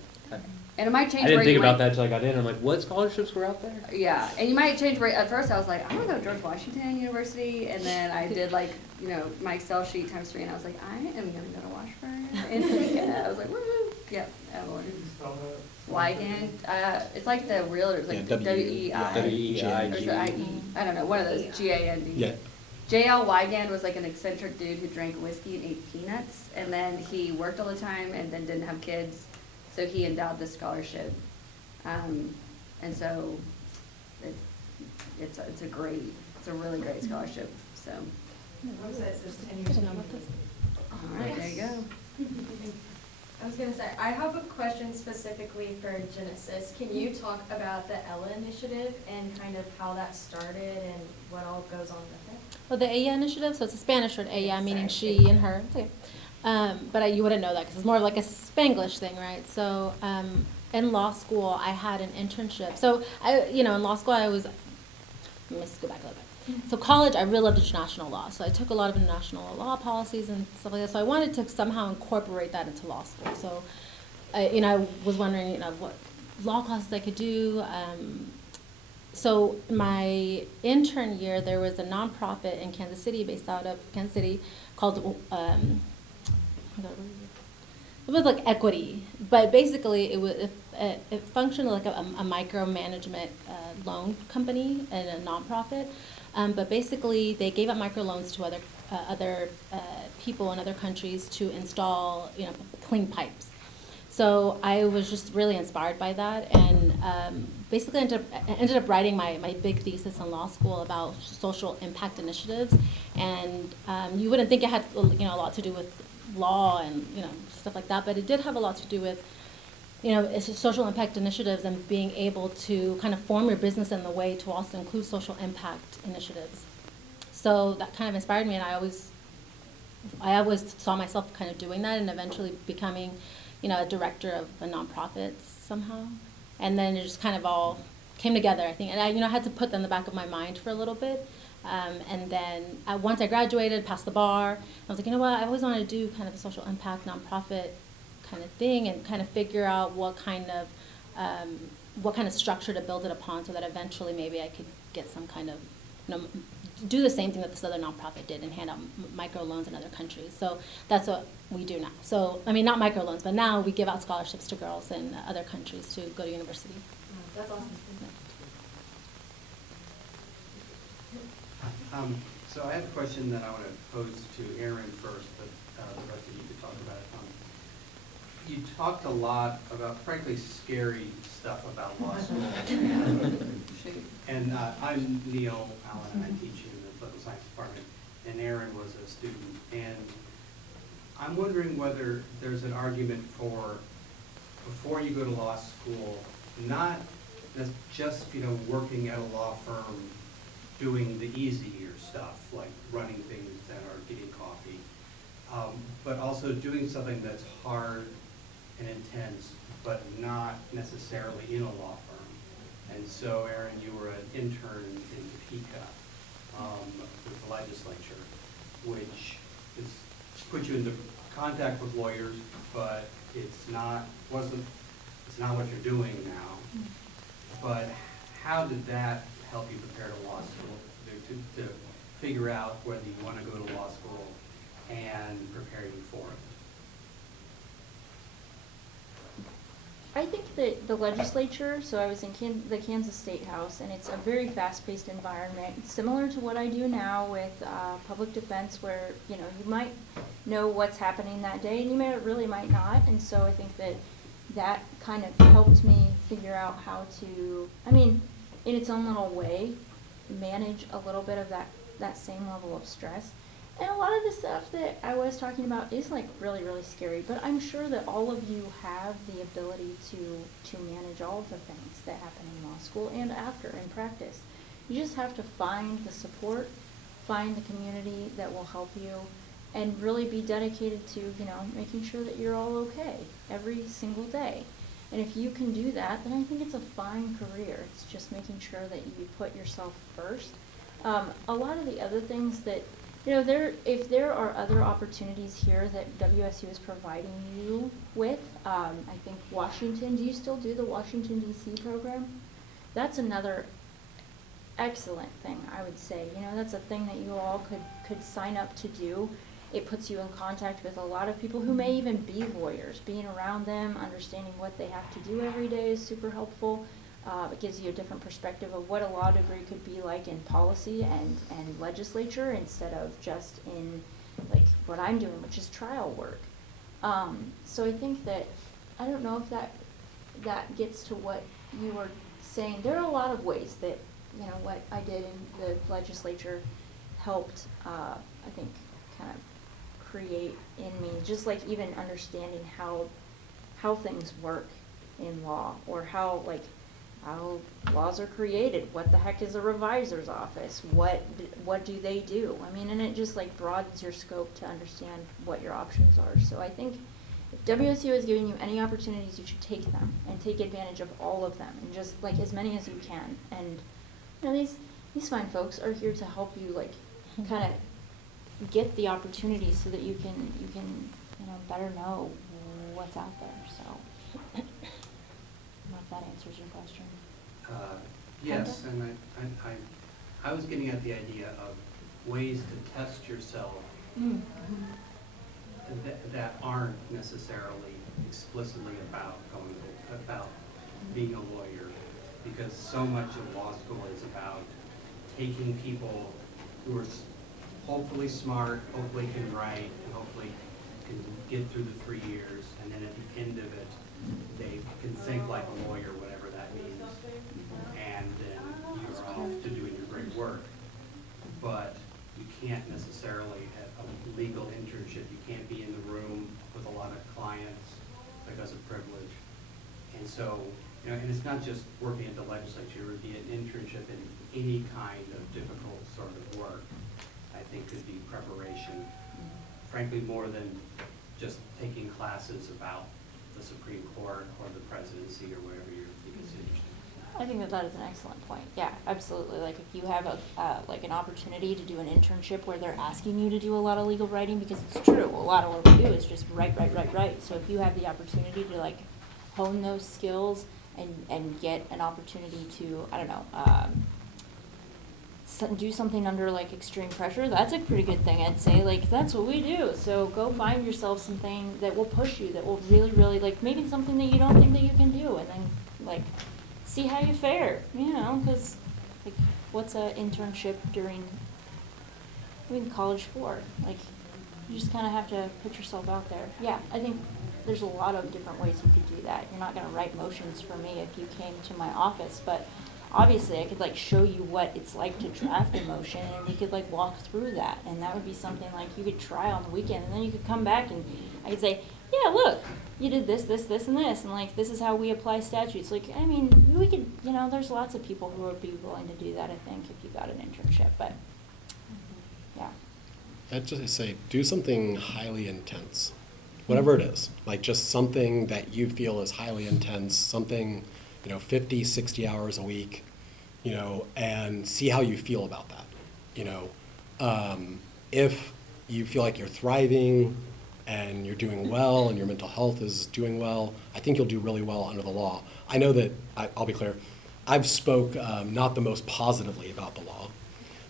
And it might change. I didn't where think you about went. that until I got in. I'm like, what scholarships were out there? Yeah, and you might change. At first, I was like, I'm gonna go to George Washington University, and then I did like, you know, my Excel sheet times 3, and I was like, I am gonna go to Washburn. And yeah, I was like, woo, yep, Evelyn. Wigand. It's like the realtors, like Yeah, W-E-I. W-E-I-G. Or is it I-E? I don't know, one of those, G-A-N-D. Yeah. J.L. Wigand was like an eccentric dude who drank whiskey and ate peanuts, and then he worked all the time and then didn't have kids, so he endowed this scholarship. And so it's a really great scholarship, so. All right, there you go. I was gonna say, I have a question specifically for Genesis. Can you talk about the Ella initiative and kind of how that started and what all goes on with it? Well, the Ella initiative, so it's a Spanish word, Ella, meaning she and her. Okay. But you wouldn't know that because it's more of like a Spanglish thing, right? So in law school, I had an internship. So in law school, let me just go back a little bit. So college, I really loved international law. So I took a lot of international law policies and stuff like that. So I wanted to somehow incorporate that into law school. So, I was wondering, what law classes I could do. So my intern year, there was a nonprofit in Kansas City, based out of Kansas City, called, it was like Equity, but basically it functioned like a micromanagement loan company and a nonprofit. But basically, they gave out microloans to other people in other countries to install, clean pipes. So I was just really inspired by that, and basically ended up writing my big thesis in law school about social impact initiatives. And you wouldn't think it had a lot to do with law and stuff like that, but it did have a lot to do with it's social impact initiatives and being able to kind of form your business in the way to also include social impact initiatives. So that kind of inspired me, and I always saw myself kind of doing that and eventually becoming, a director of a nonprofit somehow. And then it just kind of all came together, I think. And I had to put that in the back of my mind for a little bit. And then once I graduated, passed the bar, I was like, you know what, I always wanted to do kind of a social impact nonprofit kind of thing and kind of figure out what kind of structure to build it upon so that eventually maybe I could get some kind of, do the same thing that this other nonprofit did and hand out microloans in other countries. So that's what we do now. So, I mean, not microloans, but now we give out scholarships to girls in other countries to go to university. That's awesome. So I have a question that I want to pose to Erin first, but the rest of you could talk about it. You talked a lot about, frankly, scary stuff about law school. And I'm Neil Allen, and I teach in the political science department, and Erin was a student. And I'm wondering whether there's an argument for, before you go to law school, not just working at a law firm doing the easier stuff, like running things that are getting coffee, but also doing something that's hard and intense, but not necessarily in a law firm. And so, Erin, you were an intern in Topeka with the legislature, which put you into contact with lawyers, but it's not what you're doing now. But how did that help you prepare to law school, to figure out whether you want to go to law school and prepare you for it? I think that the legislature, so I was in the Kansas State House, and it's a very fast-paced environment, similar to what I do now with public defense, where you might know what's happening that day, and you really might not. And so I think that kind of helped me figure out how to, in its own little way, manage a little bit of that same level of stress. And a lot of the stuff that I was talking about is really, really scary, but I'm sure that all of you have the ability to manage all of the things that happen in law school and after in practice. You just have to find the support, find the community that will help you, and really be dedicated to, making sure that you're all okay every single day. And if you can do that, then I think it's a fine career. It's just making sure that you put yourself first. A lot of the other things that if there are other opportunities here that WSU is providing you with, I think Washington, do you still do the Washington, D.C. program? That's another excellent thing, I would say. That's a thing that you all could sign up to do. It puts you in contact with a lot of people who may even be lawyers. Being around them, understanding what they have to do every day is super helpful. It gives you a different perspective of what a law degree could be like in policy and legislature instead of just in what I'm doing, which is trial work. So I think that, I don't know if that gets to what you were saying. There are a lot of ways that, what I did in the legislature helped, I think, kind of create in me, just even understanding how things work in law, or how laws are created. What the heck is a revisor's office? What do they do? And it just broadens your scope to understand what your options are. So I think if WSU is giving you any opportunities, you should take them and take advantage of all of them, and just as many as you can. And these fine folks are here to help you kind of get the opportunities so that you can better know what's out there. So I don't know if that answers your question. Yes, and I was getting at the idea of ways to test yourself that aren't necessarily explicitly about being a lawyer, because so much of law school is about taking people who are hopefully smart, hopefully can write, and hopefully can get through the 3 years, and then at the end of it, they can think like a lawyer, whatever that means, and then you're off to doing your great work. But you can't necessarily, at a legal internship, you can't be in the room with a lot of clients because of privilege. And so, and it's not just working at the legislature, it would be an internship in any kind of difficult sort of work, I think could be preparation, frankly, more than just taking classes about the Supreme Court or the presidency or whatever you think is interesting. I think that that is an excellent point. Yeah, absolutely. Like if you have like an opportunity to do an internship where they're asking you to do a lot of legal writing, because it's true, a lot of what we do is just write. So if you have the opportunity to like hone those skills and get an opportunity to, I don't know, do something under like extreme pressure, that's a pretty good thing. I'd say like that's what we do. So go find yourself something that will push you, that will really like maybe something that you don't think that you can do, and then like see how you fare, you know, because like what's a internship during college for? Like you just kind of have to put yourself out there. Yeah, I think there's a lot of different ways you could do that. You're not going to write motions for me if you came to my office, but obviously I could like show you what it's like to draft a motion, and we could like walk through that, and that would be something like you could try on the weekend, and then you could come back and I could say, yeah, look, you did this, and this, and like this is how we apply statutes. Like, I mean, we could, you know, there's lots of people who would be willing to do that, I think, if you got an internship, but yeah. I'd just say, do something highly intense, whatever it is, like just something that you feel is highly intense, something, 50, 60 hours a week, and see how you feel about that. If you feel like you're thriving and you're doing well and your mental health is doing well, I think you'll do really well under the law. I know that, I'll be clear, I've spoke not the most positively about the law,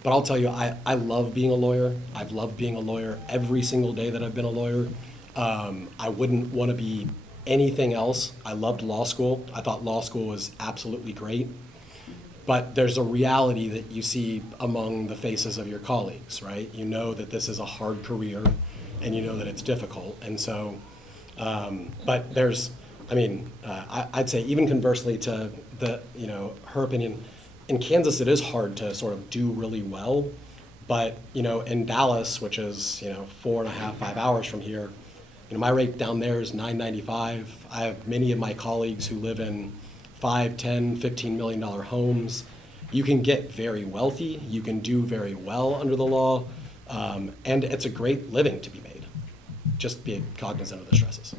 but I'll tell you, I love being a lawyer. I've loved being a lawyer every single day that I've been a lawyer. I wouldn't want to be anything else. I loved law school. I thought law school was absolutely great. But there's a reality that you see among the faces of your colleagues, right? You know that this is a hard career, and you know that it's difficult. And so, but there's, I'd say even conversely to her opinion, in Kansas it is hard to sort of do really well. But, in Dallas, which is, 4.5, 5 hours from here, my rate down there is $9.95. I have many of my colleagues who live in $5, $10, $15 million homes. You can get very wealthy. You can do very well under the law. And it's a great living to be made. Just be cognizant of the stresses.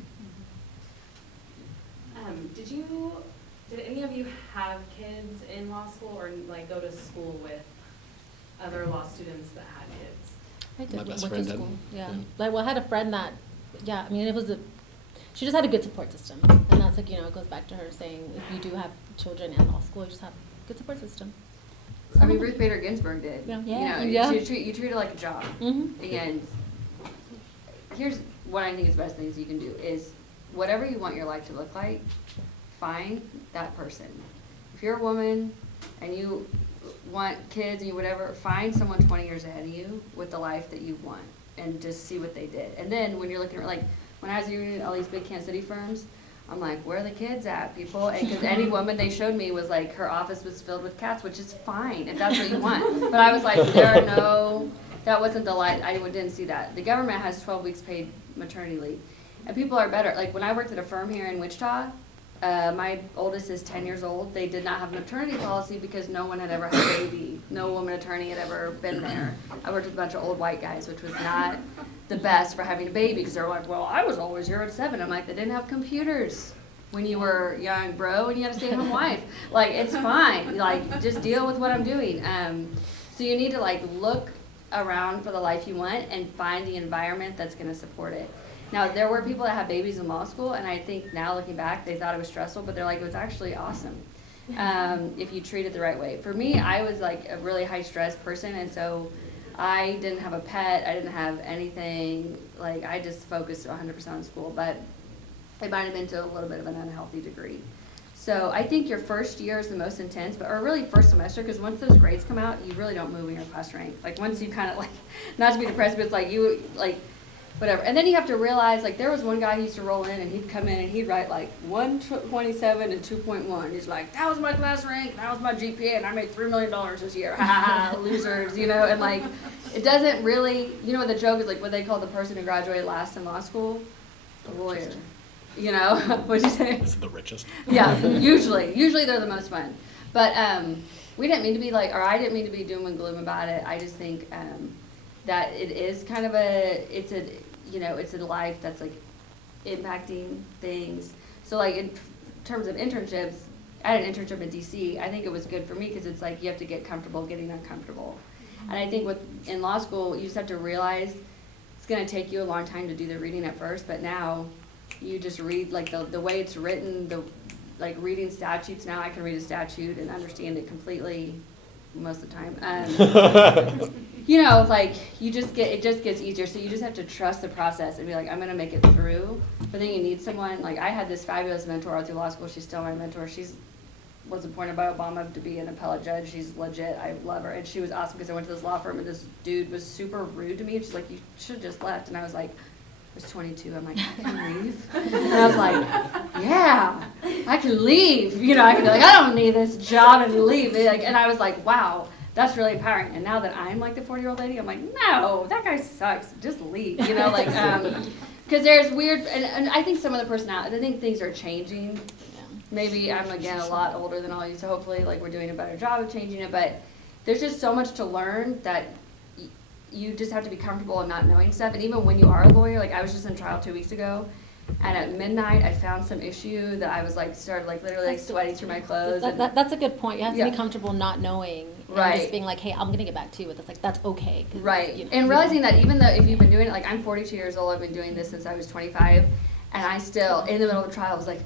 Did any of you have kids in law school or like go to school with other law students that had kids? I did. My best went friend to did. school. Yeah. Yeah. Like, well, I had a friend that, yeah, she just had a good support system. And that's like, it goes back to her saying, if you do have children in law school, you just have a good support system. I mean, Ruth Bader Ginsburg did. Yeah. You treat it like a job. Mm-hmm. And here's what I think is the best things you can do is whatever you want your life to look like, find that person. If you're a woman and you want kids and you whatever, find someone 20 years ahead of you with the life that you want and just see what they did. And then when you're looking at, like, when I was doing all these big Kansas City firms, I'm like, where are the kids at, people? And because any woman they showed me was like, her office was filled with cats, which is fine if that's what you want. But I was like, that wasn't the light. I didn't see that. The government has 12 weeks paid maternity leave. And people are better. Like when I worked at a firm here in Wichita, my oldest is 10 years old. They did not have a maternity policy because no one had ever had a baby. No woman attorney had ever been there. I worked with a bunch of old white guys, which was not the best for having a baby because they're like, well, I was always here at 7. I'm like, they didn't have computers when you were young, bro, and you had a stay-at-home wife. Like, it's fine. Like, just deal with what I'm doing. So you need to, like, look around for the life you want and find the environment that's going to support it. Now, there were people that had babies in law school, and I think now looking back, they thought it was stressful, but they're like, it was actually awesome if you treat it the right way. For me, I was like a really high-stress person, and so I didn't have a pet. I didn't have anything. Like, I just focused 100% on school, but it might have been to a little bit of an unhealthy degree. So I think your first year is the most intense, or really first semester, because once those grades come out, you really don't move in your class rank. Like, once you kind of, like, not to be depressed, but it's like you, like, whatever. And then you have to realize, like, there was one guy who used to roll in, and he'd come in, and he'd write, like, 127 and 2.1. He's like, that was my class rank, that was my GPA, and I made $3 million this year. Ha ha ha, losers, and, like, it doesn't really, what the joke is, like, what they call the person who graduated last in law school? A lawyer. What'd you say? It's the richest. Yeah, usually they're the most fun. But we didn't mean to be like, or I didn't mean to be doom and gloom about it. I just think that it is kind of it's a life that's like impacting things. So like in terms of internships, I had an internship in DC. I think it was good for me because it's like you have to get comfortable getting uncomfortable. And I think in law school, you just have to realize it's going to take you a long time to do the reading at first, but now you just read, like, the way it's written, like reading statutes. Now I can read a statute and understand it completely most of the time. You know, like, it just gets easier. So you just have to trust the process and be like, I'm going to make it through. But then you need someone, like, I had this fabulous mentor all through law school. She's still my mentor. Was appointed by Obama to be an appellate judge. She's legit. I love her. And she was awesome because I went to this law firm and this dude was super rude to me. And she's like, you should have just left. And I was like, I was 22. I'm like, I can leave? And I was like, yeah, I can leave. You know, I can be like, I don't need this job and leave. And I was like, wow, that's really empowering. And now that I'm like the 40-year-old lady, I'm like, no, that guy sucks. Just leave. You know, like, because there's weird, and I think some of the personality, I think things are changing. Maybe I'm, again, a lot older than all you, so hopefully, like, we're doing a better job of changing it, but there's just so much to learn that you just have to be comfortable in not knowing stuff. And even when you are a lawyer, like, I was just in trial 2 weeks ago, and at midnight, I found some issue that I was, like, started, like, literally, like, sweating through my clothes. That's a good point. You have to Yeah. be comfortable not knowing. And Right. just being like, hey, I'm going to get back to you with this. Like, that's okay. 'Cause, Right, you know, and realizing that even though if you've been doing it, like, I'm 42 years old, I've been doing this since I was 25, and I still, in the middle of the trial, was like,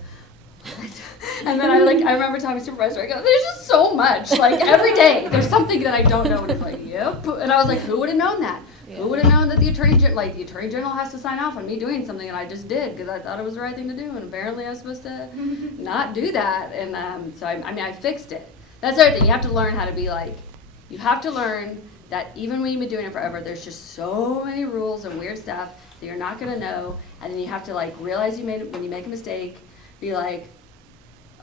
and then I remember telling my supervisor, I go, there's just so much, like, every day, there's something that I don't know, and it's like, yep, and I was like, who would have known that? Yeah. Who would have known that the attorney general has to sign off on me doing something, and I just did, because I thought it was the right thing to do, and apparently I was supposed to not do that, and so, I fixed it. That's the other thing, you have to learn how to be like, you have to learn that even when you've been doing it forever, there's just so many rules and weird stuff that you're not going to know, and then you have to, like, realize when you make a mistake, be like,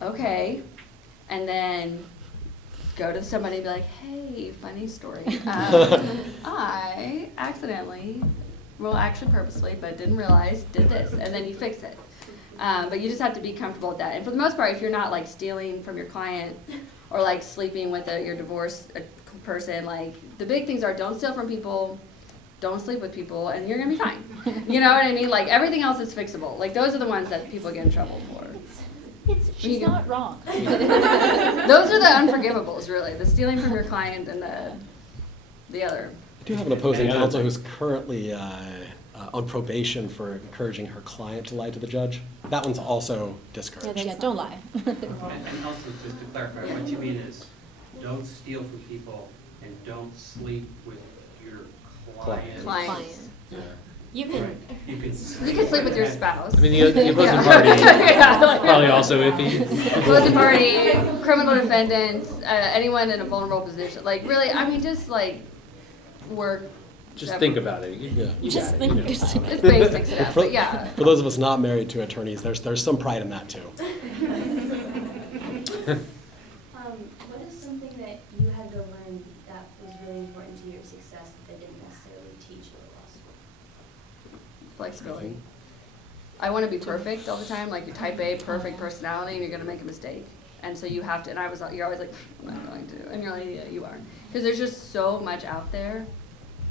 okay, and then go to somebody and be like, hey, funny story. I accidentally, well, actually purposely, but didn't realize, did this, and then you fix it. But you just have to be comfortable with that. And for the most part, if you're not, like, stealing from your client or, like, sleeping with your divorced person, like, the big things are don't steal from people, don't sleep with people, and you're going to be fine. You know what I mean? Like, everything else is fixable. Like, those are the ones that people get in trouble for. She's not wrong. Those are the unforgivables, really. The stealing from your client and the other. I do have an opposing counsel who's currently on probation for encouraging her client to lie to the judge. That one's also discouraged. Yeah, don't lie. And also, just to clarify, what you mean is, don't steal from people and don't sleep with your client. Clients. Yeah. You can, Right. You can sleep with your spouse. I mean, the opposing Yeah. party, Yeah, like- probably also iffy. Opposing party, criminal defendants, anyone in a vulnerable position. Like, really, I mean, just, like, work. Just think about it. Yeah. You just got it, think, you know. It's basic stuff, but yeah. For those of us not married to attorneys, there's some pride in that too. What is something that you had to learn that was really important to your success that they didn't necessarily teach you at law school? Flexibility. I want to be perfect all the time, like you're type A, perfect personality, and you're going to make a mistake. And so you have to, and you're always like, I'm not going to. And you're like, yeah, you are. Because there's just so much out there.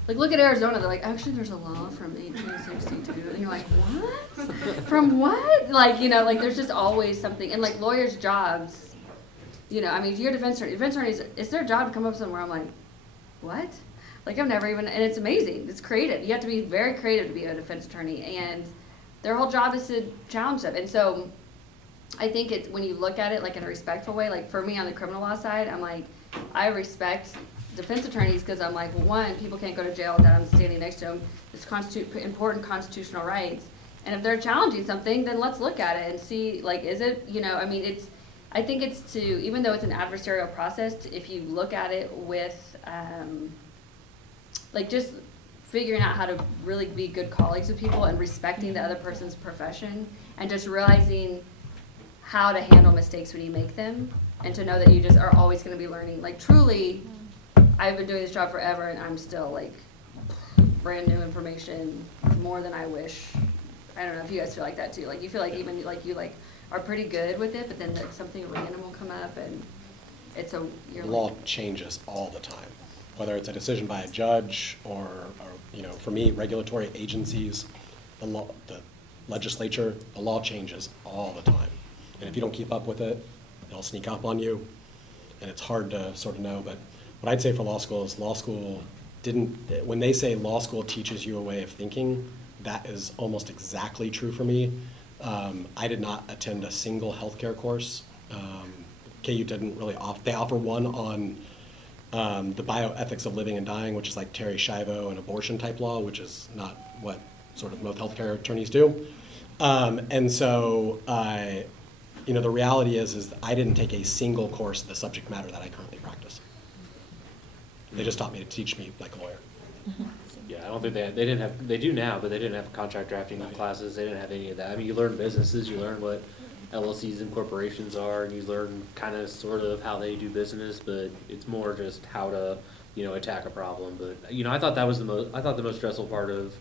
Like, look at Arizona. They're like, actually, there's a law from 1862. And you're like, what? From what? Like, you know, like, there's just always something. And, like, lawyers' jobs, you know, I mean, if you're a defense attorney, it's their job to come up somewhere. I'm like, what? Like, I've never even, and it's amazing. It's creative. You have to be very creative to be a defense attorney. And their whole job is to challenge them. And so I think it's, when you look at it, like, in a respectful way, like, for me on the criminal law side, I'm like, I respect defense attorneys because I'm like, well, one, people can't go to jail without I'm standing next to them. It's important constitutional rights. And if they're challenging something, then let's look at it and see, like, is it, you know, I mean, I think it's to, even though it's an adversarial process, if you look at it with, like, just figuring out how to really be good colleagues with people and respecting the other person's profession and just realizing how to handle mistakes when you make them and to know that you just are always going to be learning. Like, truly, I've been doing this job forever and I'm still, like, brand new information, more than I wish. I don't know if you guys feel like that too. Like, you feel like even, like, you, like, are pretty good with it, but then, like, something random will come up and you're The law like, changes all the time, whether it's a decision by a judge or you know, for me, regulatory agencies, the legislature, the law changes all the time. And if you don't keep up with it, they'll sneak up on you, and it's hard to sort of know. But what I'd say for law school is when they say law school teaches you a way of thinking, that is almost exactly true for me. I did not attend a single healthcare course. KU didn't really they offer one on the bioethics of living and dying, which is like Terry Schiavo and abortion type law, which is not what sort of most healthcare attorneys do. And so, the reality is I didn't take a single course in the subject matter that I currently practice. They just taught me to teach me like a lawyer. Yeah, I don't think they do now, but they didn't have contract drafting classes, they didn't have any of that. I mean, you learn businesses, you learn what LLCs and corporations are, and you learn kind of sort of how they do business, but it's more just how to, attack a problem. But, I thought the most stressful part of,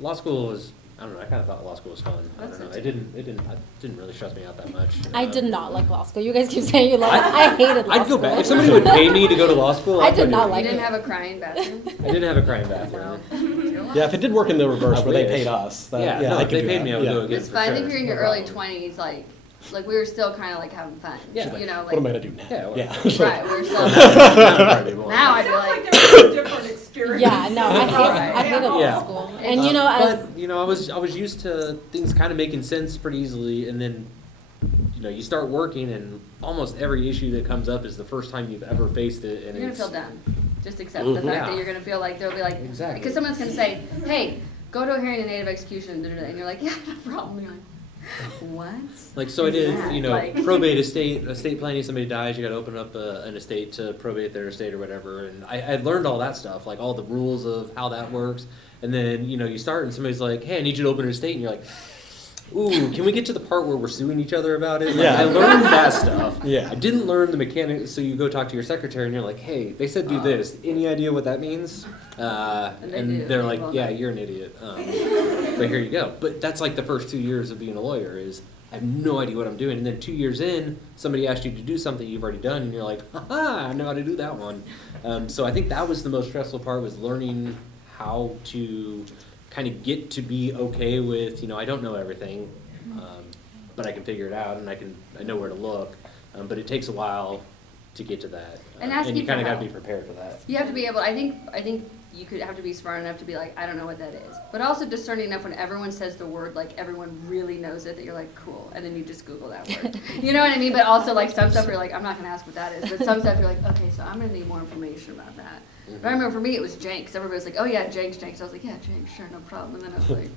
law school was, I don't know, I kind of thought law school was fun. I don't know, it didn't really stress me out that much. I did not like law school. You guys keep saying you love it. I hated law I'd school. go back. If somebody would pay me to go to law school, I did not like You it. didn't have a crying bathroom? I didn't have a crying bathroom. Yeah, if it did work in the reverse, I where they wish. paid us, then, Yeah, yeah, no, I if could they do paid that. me, I would yeah. do it again. It's for fun sure. if you're in your No early problem. 20s, like we were still kind of like having fun. Yeah. She's like, like, what am I gonna do now? Yeah, well, yeah. right, we're still. Now I'd be Sounds like, like there was a different experience. Yeah, no, I hated law Yeah. school. And as I was used to things kind of making sense pretty easily, and then, you start working, and almost every issue that comes up is the first time you've ever faced it, and you're gonna it's feel dumb. Just accept the fact Yeah. that you're gonna feel like there'll be like, Exactly. because someone's gonna say, hey, go to a hearing of native execution, and you're like, yeah, no problem. You're like, what? like, so I did, that? Like- probate estate planning. Somebody dies, you got to open up an estate to probate their estate or whatever. And I learned all that stuff, like all the rules of how that works. And then you start, and somebody's like, "Hey, I need you to open an estate," and you're like, "Ooh, can we get to the part where we're suing each other about it?" Like, Yeah. I learned that stuff. Yeah. I didn't learn the mechanics. So you go talk to your secretary, and you're like, "Hey, they said do this. Any idea what that means?" And they And do. they're like, Well, "Yeah, you're an idiot." But here you go. But that's like the first 2 years of being a lawyer is I have no idea what I'm doing. And then 2 years in, somebody asked you to do something you've already done, and you're like, "Ha, I know how to do that one." So I think that was the most stressful part, was learning how to kind of get to be okay with, I don't know everything, but I can figure it out, and I know where to look. But it takes a while to get to that. And And asking you kind for of got to help. be prepared for that. You have to be able. I think you could have to be smart enough to be like, I don't know what that is, but also discerning enough when everyone says the word, like everyone really knows it, that you're like, cool, and then you just Google that word. You know what I mean? But also like some stuff you're like, I'm not gonna ask what that is, but some stuff you're like, okay, so I'm gonna need more information about that. But I remember for me it was Jenks. Everybody was like, oh yeah, Jenks. I was like, yeah, Jenks, sure, no problem. And then I was like,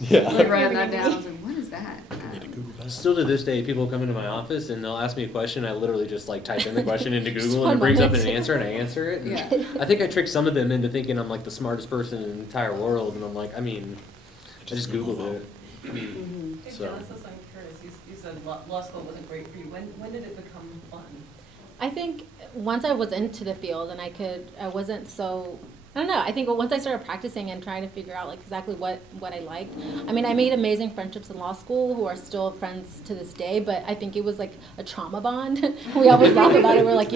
Yeah. writing that down. I was like, what is that? Need to Google that. Still to this day, people come into my office and they'll ask me a question. I literally just like type in the question into Just Google, one and it brings up an moment. answer, and I answer it. And Yeah. I think I tricked some of them into thinking I'm like the smartest person in the entire world, and I'm like, I just Googled it. Hey, So. Genesis, I'm curious, you said law school wasn't great for you. When did it become fun? I think once I was into the field and I wasn't so, I don't know, I think once I started practicing and trying to figure out like exactly what I liked. I mean, I made amazing friendships in law school who are still friends to this day, but I think it was like a trauma bond. We always laugh about it. We're like,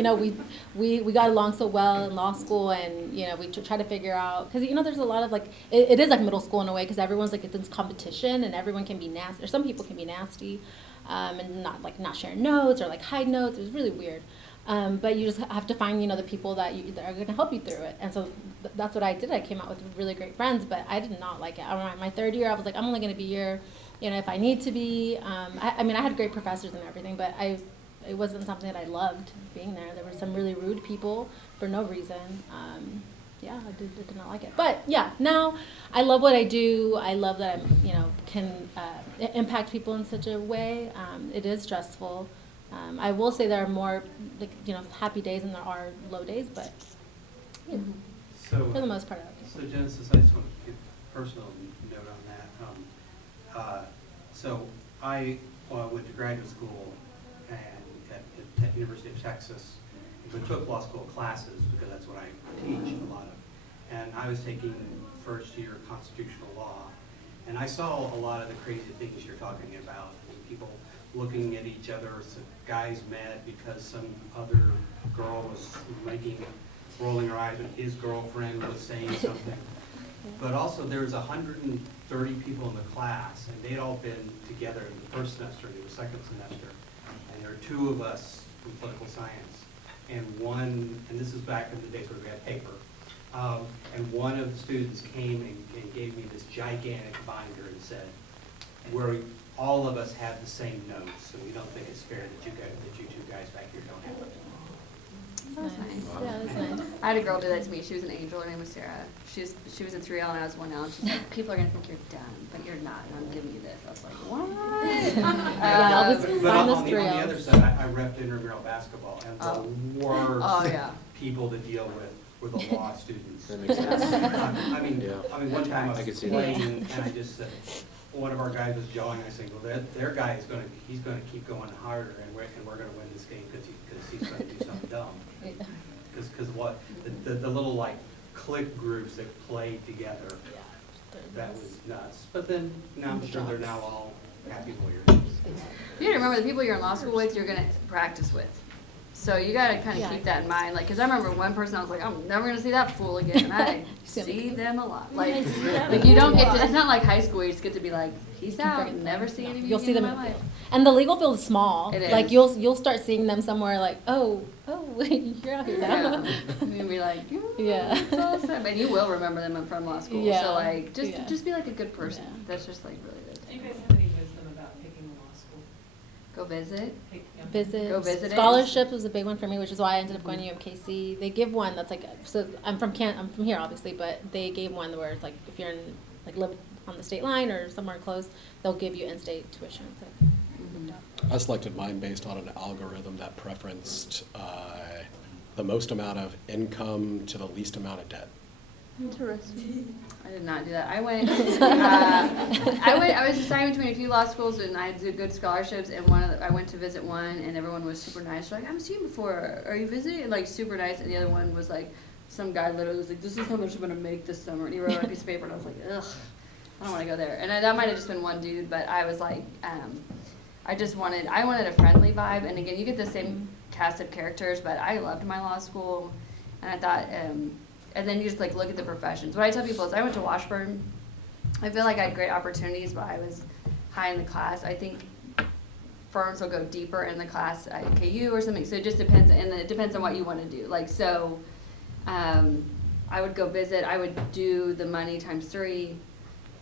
we got along so well in law school, and, we try to figure out, because, there's a lot of like, it is like middle school in a way, because everyone's like, it's competition and everyone can be nasty, or some people can be nasty, and not share notes or like hide notes. It was really weird. But you just have to find, the people that are going to help you through it. And so that's what I did. I came out with really great friends, but I did not like it. Around my third year, I was like, I'm only going to be here, if I need to be. I had great professors and everything, but it wasn't something that I loved being there. There were some really rude people for no reason. I did not like it. But yeah, now I love what I do. I love that I, can impact people in such a way. It is stressful. I will say there are more, happy days than there are low days, but So, for the most part, okay. so Genesis, I just want to give a personal note on that. So I went to graduate school and at University of Texas, but took law school classes because that's what I teach a lot of. And I was taking first year constitutional law, and I saw a lot of the crazy things you're talking about. I mean, people looking at each other, so guys mad because some other girl was rolling her eyes when his girlfriend was saying something. But also there was 130 people in the class, and they'd all been together in the first semester and the second semester. and there were two of us from political science, and this is back in the days where we had paper, and one of the students came and gave me this gigantic binder and said, all of us have the same notes, so we don't think it's fair that you two guys back here don't have it. That's nice. Yeah, that's nice. I had a girl do that to me. She was an angel. Her name was Sarah. She was in 3L and I was 1L. And she's like, people are gonna think you're dumb, but you're not. And I'm giving you this. I was like, what? I'll just But find on this the other 3Ls. side, I repped intramural basketball, and the worst Oh, yeah. people to deal with were the law students. That makes sense. I mean, one time I I was could see playing, and I just said, one of our guys was jawing, I said, well, their guy is he's gonna keep going harder, and we're gonna win this game because he's gonna do something dumb. Because what, the little like clique groups that played together, that was nuts. But then, now I'm sure they're now all happy lawyers. You gotta remember the people you're in law school with, you're gonna practice with. So you gotta kind of keep that in mind. Like, cause I remember one person I was like, I'm never gonna see that fool again. And I see them a lot. Like you don't get to, it's not like high school where you just get to be like, peace out, never see any of you You'll see again them, in my life. and the legal field is small. It Like is. you'll start seeing them somewhere. Like, oh, you're out here now. Yeah. You're gonna be like, Yeah. that's awesome. And you will remember them from law school. Yeah. So like, Yeah. just be like a good person. Yeah. That's just like really good. Do you guys have any wisdom about picking a law school? Go visit. Visit. Go visit it. Scholarships was a big one for me, which is why I ended up going to UMKC. They give one that's like, so I'm from here obviously, but they gave one where it's like if you're in like live on the state line or somewhere close, they'll give you in-state tuition. So. I selected mine based on an algorithm that preferenced the most amount of income to the least amount of debt. Interesting. I did not do that. I went. I was deciding between a few law schools, and I had good scholarships. And I went to visit one, and everyone was super nice. They're like, I haven't seen you before. Are you visiting? Like super nice. And the other one was like, some guy literally was like, this is how much I'm gonna make this summer. And he wrote on a piece of paper, and I was like, ugh, I don't want to go there. And that might have just been one dude, but I was like, I wanted a friendly vibe. And again, you get the same cast of characters, but I loved my law school, and I thought. And then you just like look at the professions. What I tell people is I went to Washburn. I feel like I had great opportunities, but I was high in the class. I think firms will go deeper in the class at KU or something. So it just depends, and it depends on what you want to do. Like so, I would go visit. I would do the money times 3,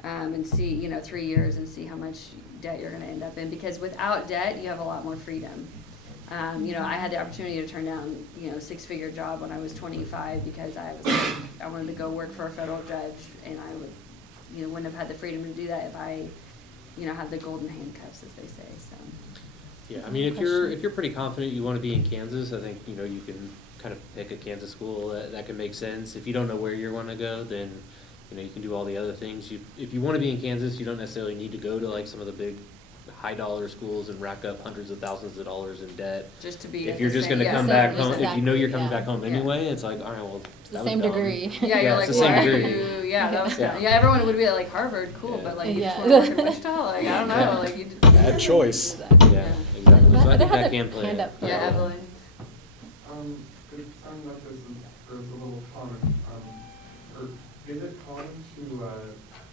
and see 3 years and see how much debt you're going to end up in. Because without debt, you have a lot more freedom. I had the opportunity to turn down, 6-figure job when I was 25 because I wanted to go work for a federal judge, and I wouldn't have had the freedom to do that if I, had the golden handcuffs, as they say. So. Yeah, I mean, if you're pretty confident you want to be in Kansas, I think you can kind of pick a Kansas school that can make sense. If you don't know where you want to go, then you can do all the other things. If you want to be in Kansas, you don't necessarily need to go to like some of the big high dollar schools and rack up hundreds of thousands of dollars in debt. Just to be. If you're just going to come back home, if you know you're coming back home anyway, it's like, all right, well, It's the same degree. Yeah, you're like, it's the same why are degree. you? Yeah, that was. Yeah. Yeah, everyone would be like Harvard, cool, but like you just Yeah. want to work in Wichita, like I don't know, Yeah. like you. Bad choice. Yeah, exactly. So I think that can play. Hand up. Yeah, Evelyn. Good time about this is, there's a little comment, is it common to,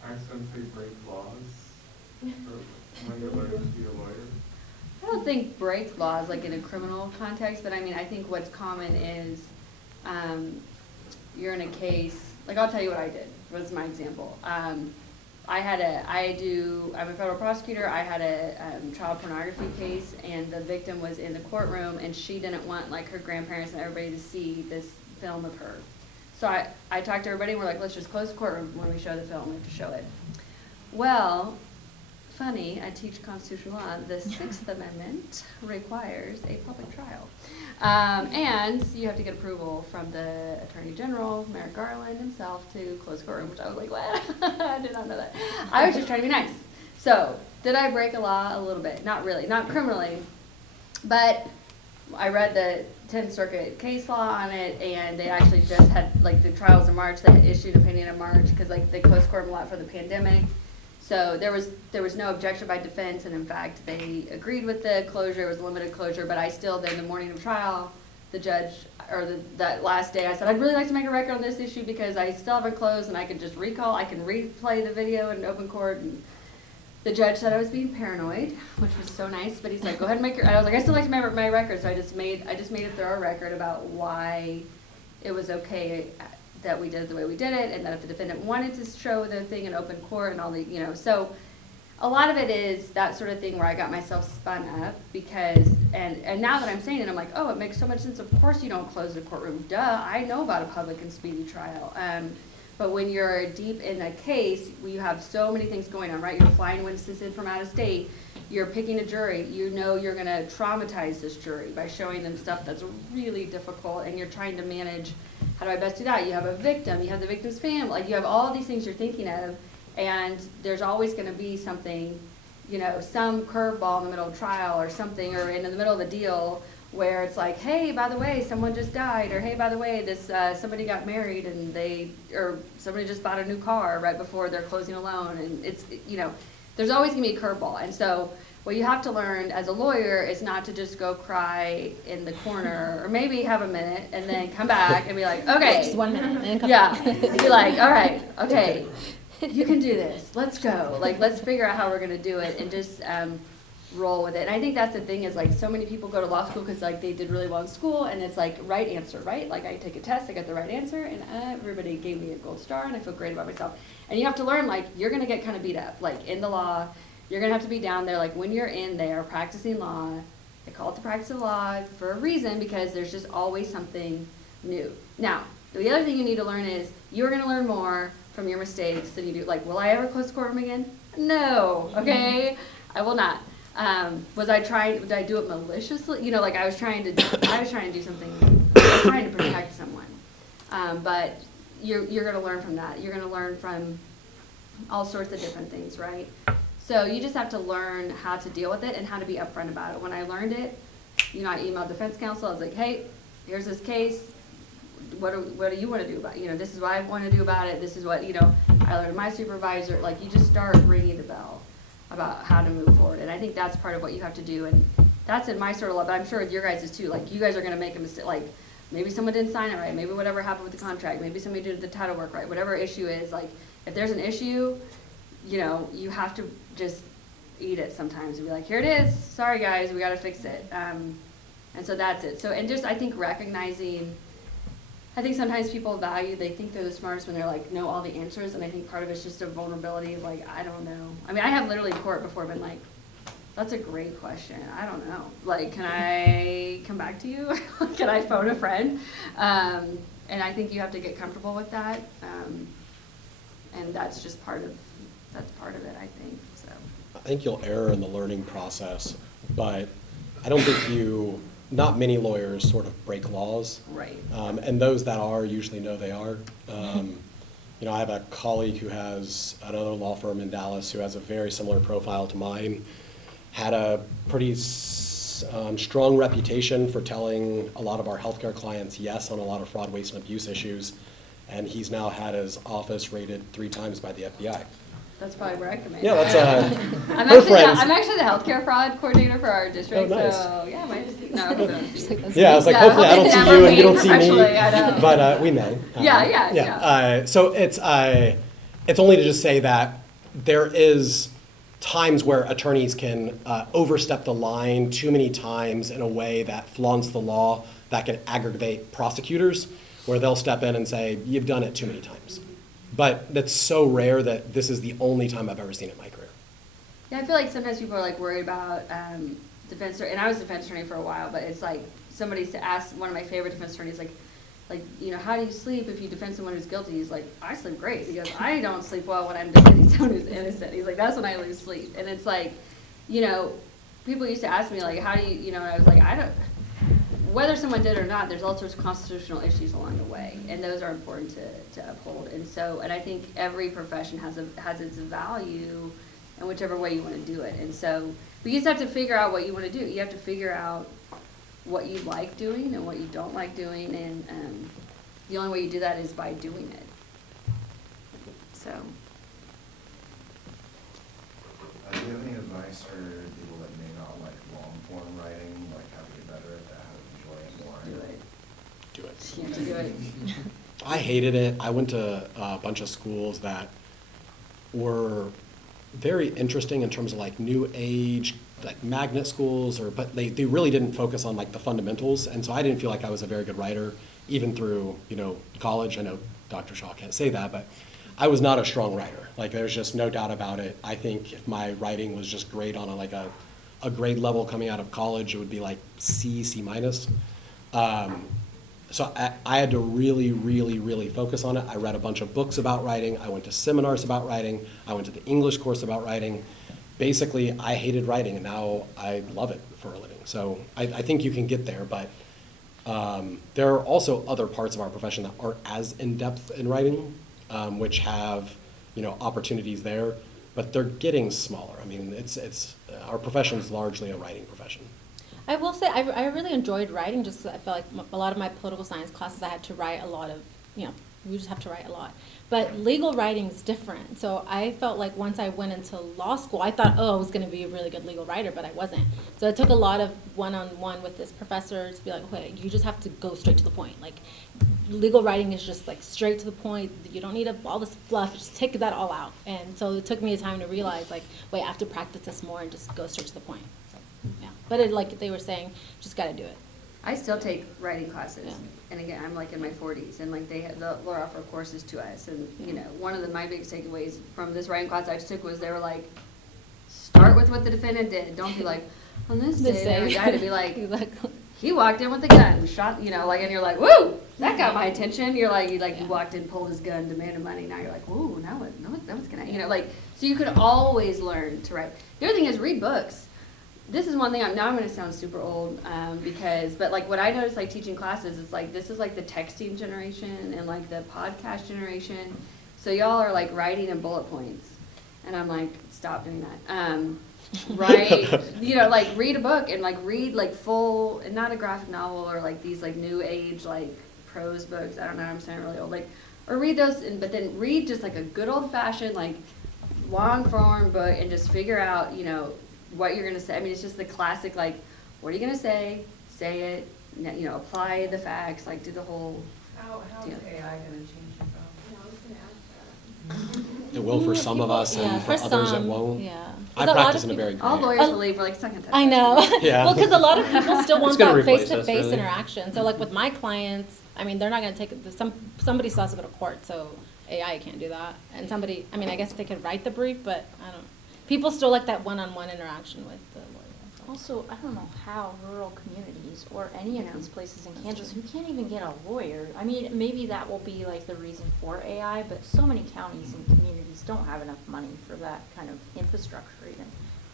accidentally break laws, or when you're learning to be a lawyer? I don't think break laws like in a criminal context, but I mean, I think what's common is you're in a case, like I'll tell you what I did, was my example. I'm a federal prosecutor, I had a child pornography case, and the victim was in the courtroom, and she didn't want like her grandparents and everybody to see this film of her. So I talked to everybody, and we're like, let's just close the courtroom when we show the film, we have to show it. Well, funny, I teach constitutional law. The Sixth Amendment requires a public trial. And you have to get approval from the Attorney General, Merrick Garland himself, to close the courtroom, which I was like, what? I did not know that. I was just trying to be nice. So, did I break a law? A little bit. Not really. Not criminally. But I read the 10th Circuit case law on it, and they actually just had, like, the trials in March. They had issued an opinion in March because, like, they closed court a lot for the pandemic. So there was no objection by defense, and in fact, they agreed with the closure. It was limited closure, but I still, then the morning of trial, the judge, or that last day, I said, I'd really like to make a record on this issue because I still haven't closed, and I could just recall, I can replay the video in open court. And The judge said I was being paranoid, which was so nice, but he's like, go ahead and make your, and I was like, I still like to make my record, so I just made a thorough record about why it was okay that we did it the way we did it, and that if the defendant wanted to show the thing in open court and all the, so a lot of it is that sort of thing where I got myself spun up because, and now that I'm saying it, I'm like, oh, it makes so much sense. Of course you don't close the courtroom. Duh, I know about a public and speedy trial. But when you're deep in a case, you have so many things going on, right? You're flying witnesses in from out of state. You're picking a jury. You know you're going to traumatize this jury by showing them stuff that's really difficult, and you're trying to manage, how do I best do that? You have a victim. You have the victim's family. Like, you have all these things you're thinking of, and there's always going to be something, some curveball in the middle of trial or something, or in the middle of the deal where it's like, hey, by the way, someone just died, or hey, by the way, this somebody got married and or somebody just bought a new car right before they're closing a loan, and it's, there's always gonna be a curveball. And so what you have to learn as a lawyer is not to just go cry in the corner, or maybe have a minute and then come back and be like, okay. Just 1 minute and then come Yeah, back. be like, all right, okay, you can do this, let's go. Like, let's figure out how we're gonna do it, and just roll with it. And I think that's the thing is, like, so many people go to law school because, like, they did really well in school, and it's like right answer, right? Like, I take a test, I got the right answer, and everybody gave me a gold star, and I feel great about myself. And you have to learn, like, you're gonna get kind of beat up. Like, in the law, you're gonna have to be down there. Like, when you're in there practicing law, they call it the practice of law for a reason, because there's just always something new. Now, the other thing you need to learn is you're gonna learn more from your mistakes than you do. Like, will I ever close the courtroom again? No, okay? I will not. Did I do it maliciously? Like, I was trying to do something, trying to protect someone. But you're gonna learn from that. You're gonna learn from all sorts of different things, right? So you just have to learn how to deal with it and how to be upfront about it. When I learned it, I emailed defense counsel. I was like, hey, here's this case. What do you want to do about it? This is what I want to do about it. This is what, I learned my supervisor. Like, you just start ringing the bell about how to move forward. And I think that's part of what you have to do. And that's in my sort of law, but I'm sure with your guys' too. Like, you guys are going to make a mistake. Like, maybe someone didn't sign it right. Maybe whatever happened with the contract. Maybe somebody did the title work right. Whatever issue is, like, if there's an issue, you have to just eat it sometimes and be like, here it is. Sorry, guys, we got to fix it. And so that's it. So, and just, I think, recognizing, I think sometimes people they think they're the smartest when they're like, know all the answers, and I think part of it's just a vulnerability of, like, I don't know. I mean, I have literally in court before been like, that's a great question, I don't know. Like, can I come back to you? Can I phone a friend? And I think you have to get comfortable with that, and that's just part of it, I think, so. I think you'll err in the learning process, but I don't think not many lawyers sort of break laws. Right. And those that are usually know they are. I have a colleague who has another law firm in Dallas who has a very similar profile to mine, had a pretty strong reputation for telling a lot of our healthcare clients yes on a lot of fraud, waste, and abuse issues, and he's now had his office raided 3 times by the FBI. That's probably where I come in. Yeah, that's I'm actually the healthcare fraud coordinator for our district. Oh, nice. So yeah, no. Yeah, I was like, hopefully I don't see you and you don't see me, I know. but we may. Yeah. So it's only to just say that there is times where attorneys can overstep the line too many times in a way that flaunts the law, that can aggravate prosecutors, where they'll step in and say, you've done it too many times. But that's so rare that this is the only time I've ever seen it in my career. Yeah, I feel like sometimes people are like worried about defense, and I was a defense attorney for a while, but it's like somebody asked one of my favorite defense attorneys, like, how do you sleep if you defend someone who's guilty? He's like, I sleep great. He goes, I don't sleep well when I'm defending someone who's innocent. He's like, that's when I lose sleep. And it's like, people used to ask me, like, how do you, and I was like, whether someone did or not, there's all sorts of constitutional issues along the way, and those are important to uphold. And I think every profession has its value in whichever way you want to do it. And so, but you just have to figure out what you want to do. You have to figure out what you like doing and what you don't like doing, and the only way you do that is by doing it. So. Do you have any advice for people that may not like long form writing, like how to get better at that, how to enjoy it more? Do it. You have to do it. I hated it. I went to a bunch of schools that were very interesting in terms of like new age, like magnet schools, but they really didn't focus on like the fundamentals. And so I didn't feel like I was a very good writer, even through, college. I know Dr. Shaw can't say that, but I was not a strong writer. Like, there's just no doubt about it. I think if my writing was just great on a grade level coming out of college, it would be like C minus. So I had to really, really, really focus on it. I read a bunch of books about writing. I went to seminars about writing. I went to the English course about writing. Basically, I hated writing, and now I love it for a living. So I think you can get there, but there are also other parts of our profession that aren't as in-depth in writing, which have, opportunities there, but they're getting smaller. I mean, it's our profession is largely a writing profession. I will say I really enjoyed writing. Just I felt like a lot of my political science classes I had to write a lot of, we just have to write a lot. But legal writing is different. So I felt like once I went into law school, I thought, I was going to be a really good legal writer, but I wasn't. So it took a lot of one-on-one with this professor to be like, okay, you just have to go straight to the point. Like, legal writing is just like straight to the point. You don't need all this fluff. Just take that all out. And so it took me a time to realize, like, wait, I have to practice this more and just go straight to the point. So, yeah. But like they were saying, just got to do it. I still take writing classes, Yeah. and again, I'm like in my 40s, and like they offer courses to us, and one of my biggest takeaways from this writing class I just took was they were like, start with what the defendant did. Don't be like, on this day there died, to be like, he walked in with a gun, shot, and you're like, woo, that got my attention. You're like, you walked in, pulled his gun, demanded money. Now you're like, whoa, now what's gonna, so you could always learn to write. The other thing is read books. This is one thing, now I'm going to sound super old, but like what I noticed like teaching classes is like, this is like the texting generation and like the podcast generation. So y'all are like writing in bullet points. And I'm like, stop doing that. Write, like read a book and like read like full, and not a graphic novel or like these like new age like prose books. I don't know, I'm sounding really old. Or read those, but then read just like a good old fashioned like long form book and just figure out, what you're going to say. I mean, it's just the classic, like, what are you going to say? Say it, apply the facts, like, do the whole How is deal. AI gonna change your job? Yeah, I was gonna ask that. It will for some of us, and for others it won't. Yeah. I 'Cause a lot practice of in a very All gray. lawyers believe we're like, second touch. I know. Yeah. Well, because a lot of people still want gonna that replace us, face-to-face really. interaction. So, like with my clients, I mean, they're not going to take it. Somebody still has to go to court, so AI can't do that. And somebody, I mean, I guess they could write the brief, but I don't. People still like that one-on-one interaction with the lawyer. Also, I don't know how rural communities or any of these places in Kansas who can't even get a lawyer. I mean, maybe that will be like the reason for AI, but so many counties and communities don't have enough money for that kind of infrastructure even,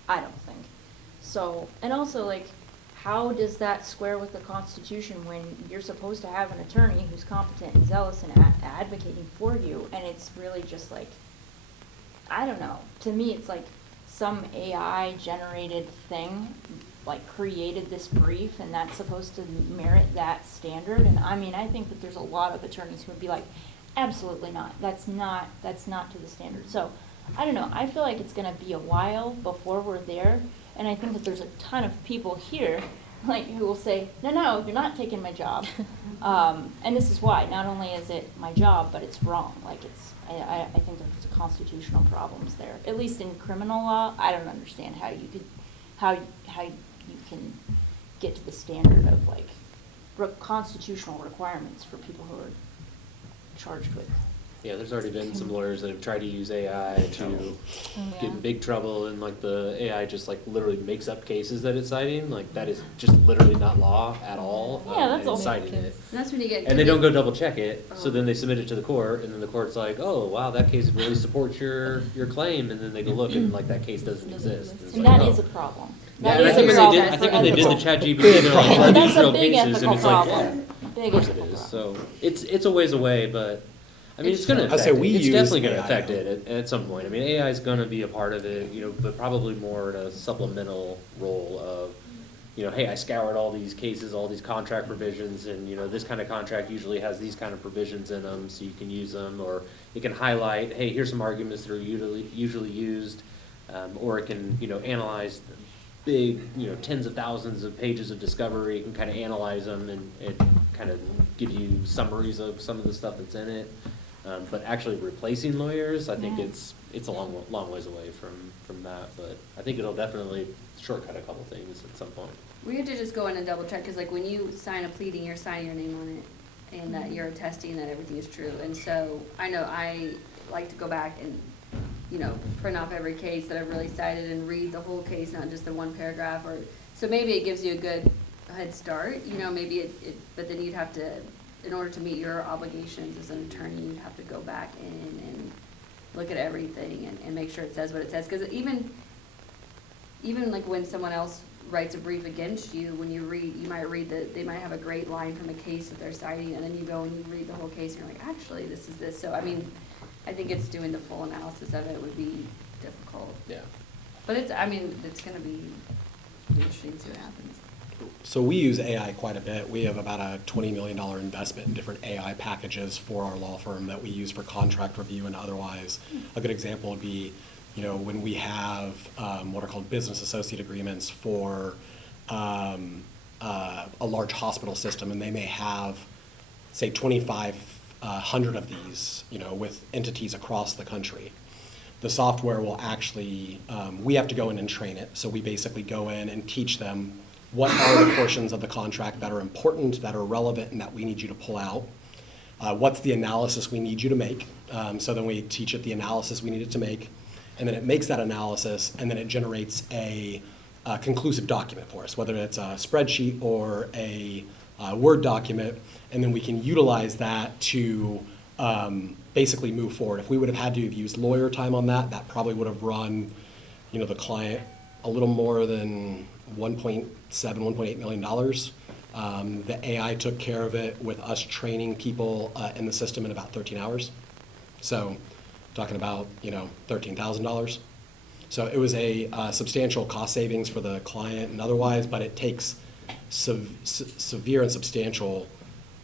I don't think. So, and also like, how does that square with the Constitution when you're supposed to have an attorney who's competent and zealous and advocating for you, and it's really just like, I don't know. To me, it's like some AI generated thing like created this brief and that's supposed to merit that standard. And I mean, I think that there's a lot of attorneys who would be like, absolutely not. That's not to the standard. So I don't know. I feel like it's going to be a while before we're there. And I think that there's a ton of people here like who will say, no, you're not taking my job. And this is why. Not only is it my job, but it's wrong. Like I think there's constitutional problems there. At least in criminal law, I don't understand how you can get to the standard of like constitutional requirements for people who are charged with. Yeah, there's already been some lawyers that have tried to use AI to get in big trouble, and like the AI just like literally makes up cases that it's citing. Like that is just literally not law at all. Yeah, that's and all. citing it. And that's when you get. And they don't go double check it, so then they submit it to the court, and then the court's like, oh, wow, that case really supports your claim, and then they go look, and like that case doesn't exist. It's And like, that oh. is a problem. Yeah, That and I is think a when problem they did, I for think when they did the ethical. ChatGPT, they're like, oh, That's these a real big cases, and ethical it's like, problem. yeah, Big of course it ethical is. problem. So it's a ways away, but I mean, it's going to I affect say it. we It's use definitely going to AI affect now. it at some point. I mean, AI is going to be a part of it, but probably more in a supplemental role of, hey, I scoured all these cases, all these contract provisions, and, this kind of contract usually has these kind of provisions in them, so you can use them, or it can highlight, hey, here's some arguments that are usually used, or it can, analyze big, tens of thousands of pages of discovery. It can kind of analyze them and kind of give you summaries of some of the stuff that's in it. But actually replacing lawyers, I think it's it's a long ways away from that, but I think it'll definitely shortcut a couple things at some point. We had to just go in and double check, because like when you sign a pleading, you're signing your name on it, and that you're attesting that everything is true. And so I know I like to go back and, you know, print off every case that I've really cited and read the whole case, not just the one paragraph, or, so maybe it gives you a good head start, you know, maybe but then you'd have to, in order to meet your obligations as an attorney, you'd have to go back in and look at everything and make sure it says what it says. Because even like when someone else writes a brief against you, when you read, you might read that they might have a great line from a case that they're citing, and then you go and you read the whole case and you're like, actually, this is this. So, I mean, I think it's doing the full analysis of it would be difficult. Yeah. But it's gonna be interesting to see what happens. So we use AI quite a bit. We have about a $20 million investment in different AI packages for our law firm that we use for contract review and otherwise. A good example would be, you know, when we have what are called business associate agreements for a large hospital system, and they may have, say, 2,500 of these, you know, with entities across the country. The software will actually, we have to go in and train it. So we basically go in and teach them what are the portions of the contract that are important, that are relevant, and that we need you to pull out. What's the analysis we need you to make? So then we teach it the analysis we need it to make, and then it makes that analysis, and then it generates a conclusive document for us, whether it's a spreadsheet or a Word document, and then we can utilize that to basically move forward. If we would have had to have used lawyer time on that, that probably would have run, you know, the client a little more than $1.7, $1.8 million. The AI took care of it with us training people in the system in about 13 hours. So talking about, you know, $13,000. So it was a substantial cost savings for the client and otherwise, but it takes severe and substantial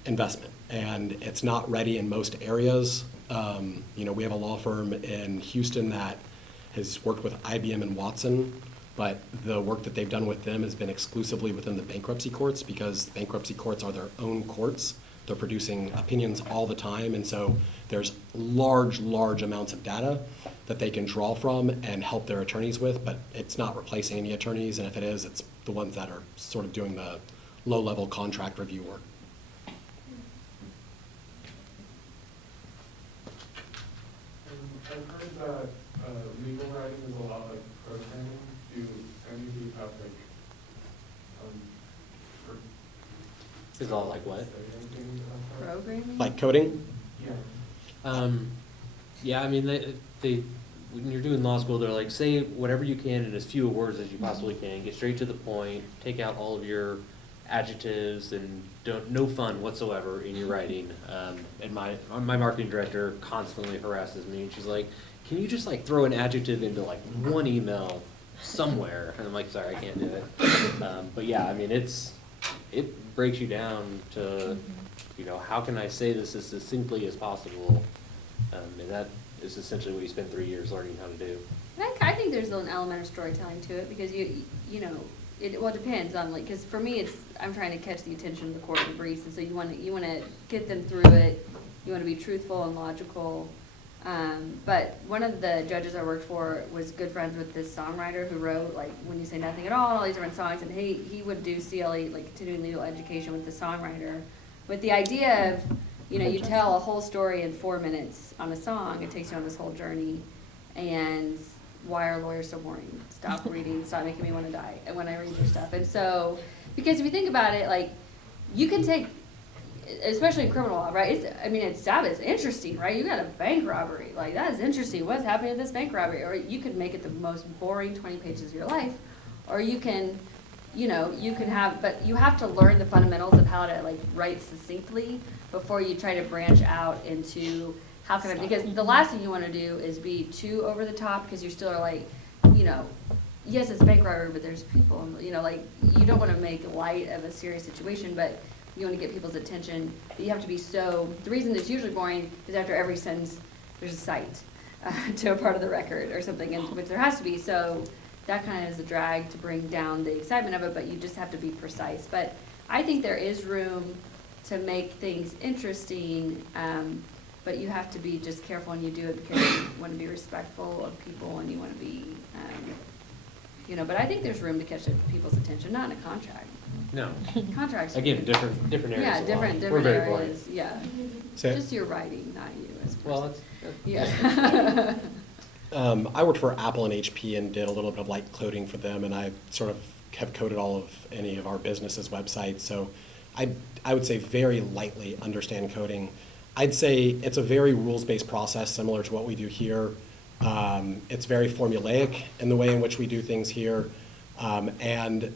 investment, and it's not ready in most areas. You know, we have a law firm in Houston that has worked with IBM and Watson, but the work that they've done with them has been exclusively within the bankruptcy courts, because the bankruptcy courts are their own courts. They're producing opinions all the time, and so there's large amounts of data that they can draw from and help their attorneys with, but it's not replacing any attorneys, and if it is, it's the ones that are sort of doing the low-level contract review work. I've heard that legal writing is a lot like programming. Do any of you have like, Is all like what? say anything about that? Programming? Like coding? Yeah. Yeah, I mean, they when you're doing law school, they're like, say whatever you can in as few words as you possibly can, get straight to the point, take out all of your adjectives, and no fun whatsoever in your writing. And my marketing director constantly harasses me, and she's like, can you just like throw an adjective into like one email somewhere? And I'm like, sorry, I can't do it. But yeah, I mean, it breaks you down to, you know, how can I say this as succinctly as possible? And that is essentially what you spend 3 years learning how to do. I think there's an element of storytelling to it, because you know, it depends on, like, because for me I'm trying to catch the attention of the court and briefs, and so you want to get them through it. You want to be truthful and logical. But one of the judges I worked for was good friends with this songwriter who wrote, like, When You Say Nothing at All, and all these different songs, and he would do CLE, like continuing legal education, with the songwriter, with the idea of, you know, you tell a whole story in 4 minutes on a song. It takes you on this whole journey. And why are lawyers so boring? Stop reading. Stop making me want to die when I read your stuff. And so, because if you think about it, like, you can take, especially in criminal law, right? That is interesting, right? You got a bank robbery. Like, that is interesting. What's happening at this bank robbery? Or you could make it the most boring 20 pages of your life. Or you can, you know, but you have to learn the fundamentals of how to, like, write succinctly before you try to branch out into because the last thing you want to do is be too over the top, because you still are like, you know, yes, it's bank robbery, but there's people, you know, like, you don't want to make light of a serious situation, but you want to get people's attention. But you have to be the reason it's usually boring is after every sentence there's a cite to a part of the record or something, which there has to be. So that kind of is a drag to bring down the excitement of it, but you just have to be precise. But I think there is room to make things interesting. but you have to be just careful when you do it because you want to be respectful of people and you want to be, but I think there's room to catch people's attention, not in a contract. No, Contracts. again, different areas. Yeah, of law. different We're very areas, yeah. So- Just your writing, not you as a person. Well, Yeah. I worked for Apple and HP and did a little bit of light coding for them, and I sort of have coded all of any of our businesses' websites. So I would say very lightly understand coding. I'd say it's a very rules-based process, similar to what we do here. It's very formulaic in the way in which we do things here, and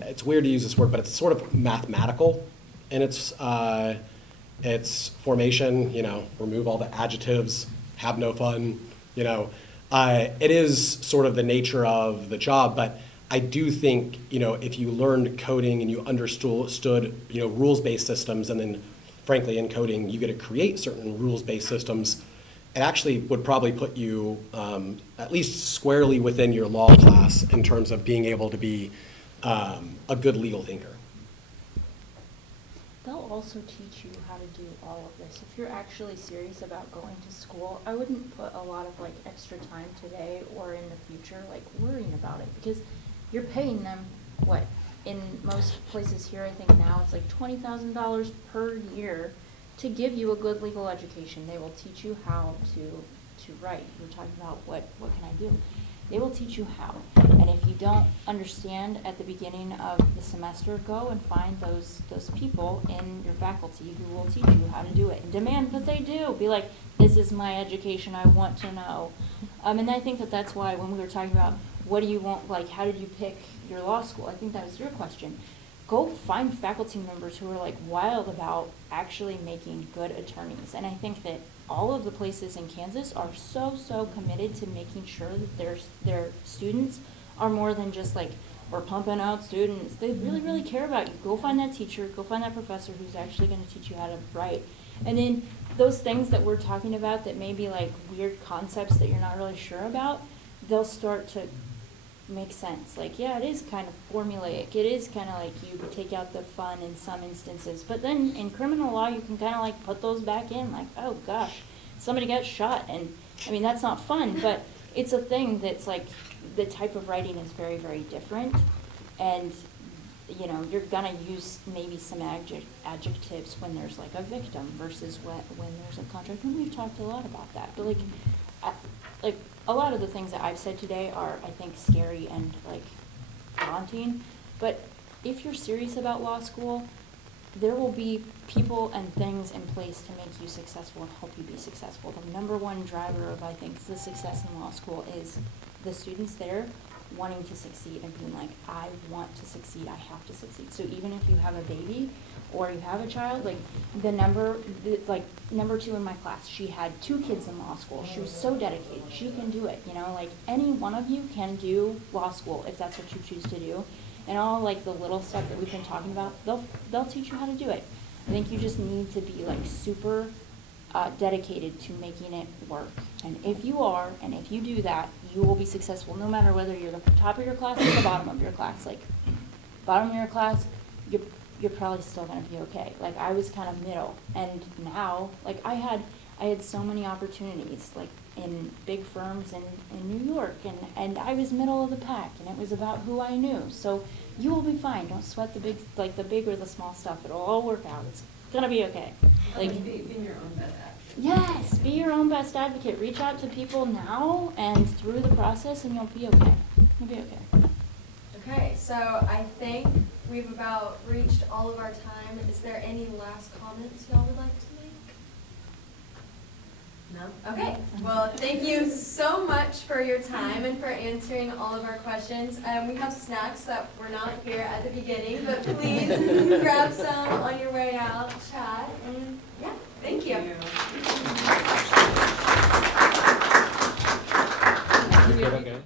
it's weird to use this word, but it's sort of mathematical in its formation. Remove all the adjectives, have no fun. It is sort of the nature of the job, but I do think if you learned coding and you understood rules-based systems, and then frankly in coding you get to create certain rules-based systems, it actually would probably put you at least squarely within your law class in terms of being able to be a good legal thinker. They'll also teach you how to do all of this. If you're actually serious about going to school, I wouldn't put a lot of extra time today or in the future worrying about it, because you're paying them what? In most places here, I think now it's $20,000 per year to give you a good legal education. They will teach you how to write. We're talking about what can I do? They will teach you how. And if you don't understand at the beginning of the semester, go and find those people in your faculty who will teach you how to do it. And demand that they do. Be like, this is my education, I want to know. And I think that's why when we were talking about what do you want, how did you pick your law school? I think that was your question. Go find faculty members who are wild about actually making good attorneys. And I think that all of the places in Kansas are so committed to making sure that their students are more than just we're pumping out students. They really care about you. Go find that teacher, go find that professor who's actually going to teach you how to write. And then those things that we're talking about that may be weird concepts that you're not really sure about, they'll start to make sense. Yeah, it is kind of formulaic. It is kind of you take out the fun in some instances. But then in criminal law, you can kind of put those back in. Oh gosh, somebody got shot. And I mean, that's not fun, but it's a thing that's the type of writing is very, very different. And, you're going to use maybe some adjectives when there's a victim versus when there's a contract. And we've talked a lot about that. But a lot of the things that I've said today are, I think, scary and daunting. But if you're serious about law school, there will be people and things in place to make you successful and help you be successful. The number one driver of, I think, the success in law school is the students there wanting to succeed and being I want to succeed, I have to succeed. So even if you have a baby or you have a child, number 2 in my class, she had 2 kids in law school. She was so dedicated. She can do it, any one of you can do law school if that's what you choose to do. And all the little stuff that we've been talking about, they'll teach you how to do it. I think you just need to be super dedicated to making it work. And if you are, and if you do that, you will be successful no matter whether you're the top of your class or the bottom of your class. Bottom of your class, you're probably still going to be okay. I was kind of middle, and now I had so many opportunities in big firms in New York, and I was middle of the pack, and it was about who I knew. So you will be fine. Don't sweat the big or the small stuff. It'll all work out. It's gonna be okay. Be your own best advocate. Yes, be your own best advocate. Reach out to people now and through the process, and you'll be okay. You'll be okay. Okay, so I think we've about reached all of our time. Is there any last comments y'all would like to make? No? Okay, well, thank you so much for your time and for answering all of our questions. We have snacks that were not here at the beginning, but please grab some on your way out, chat, and yeah, thank you. Okay.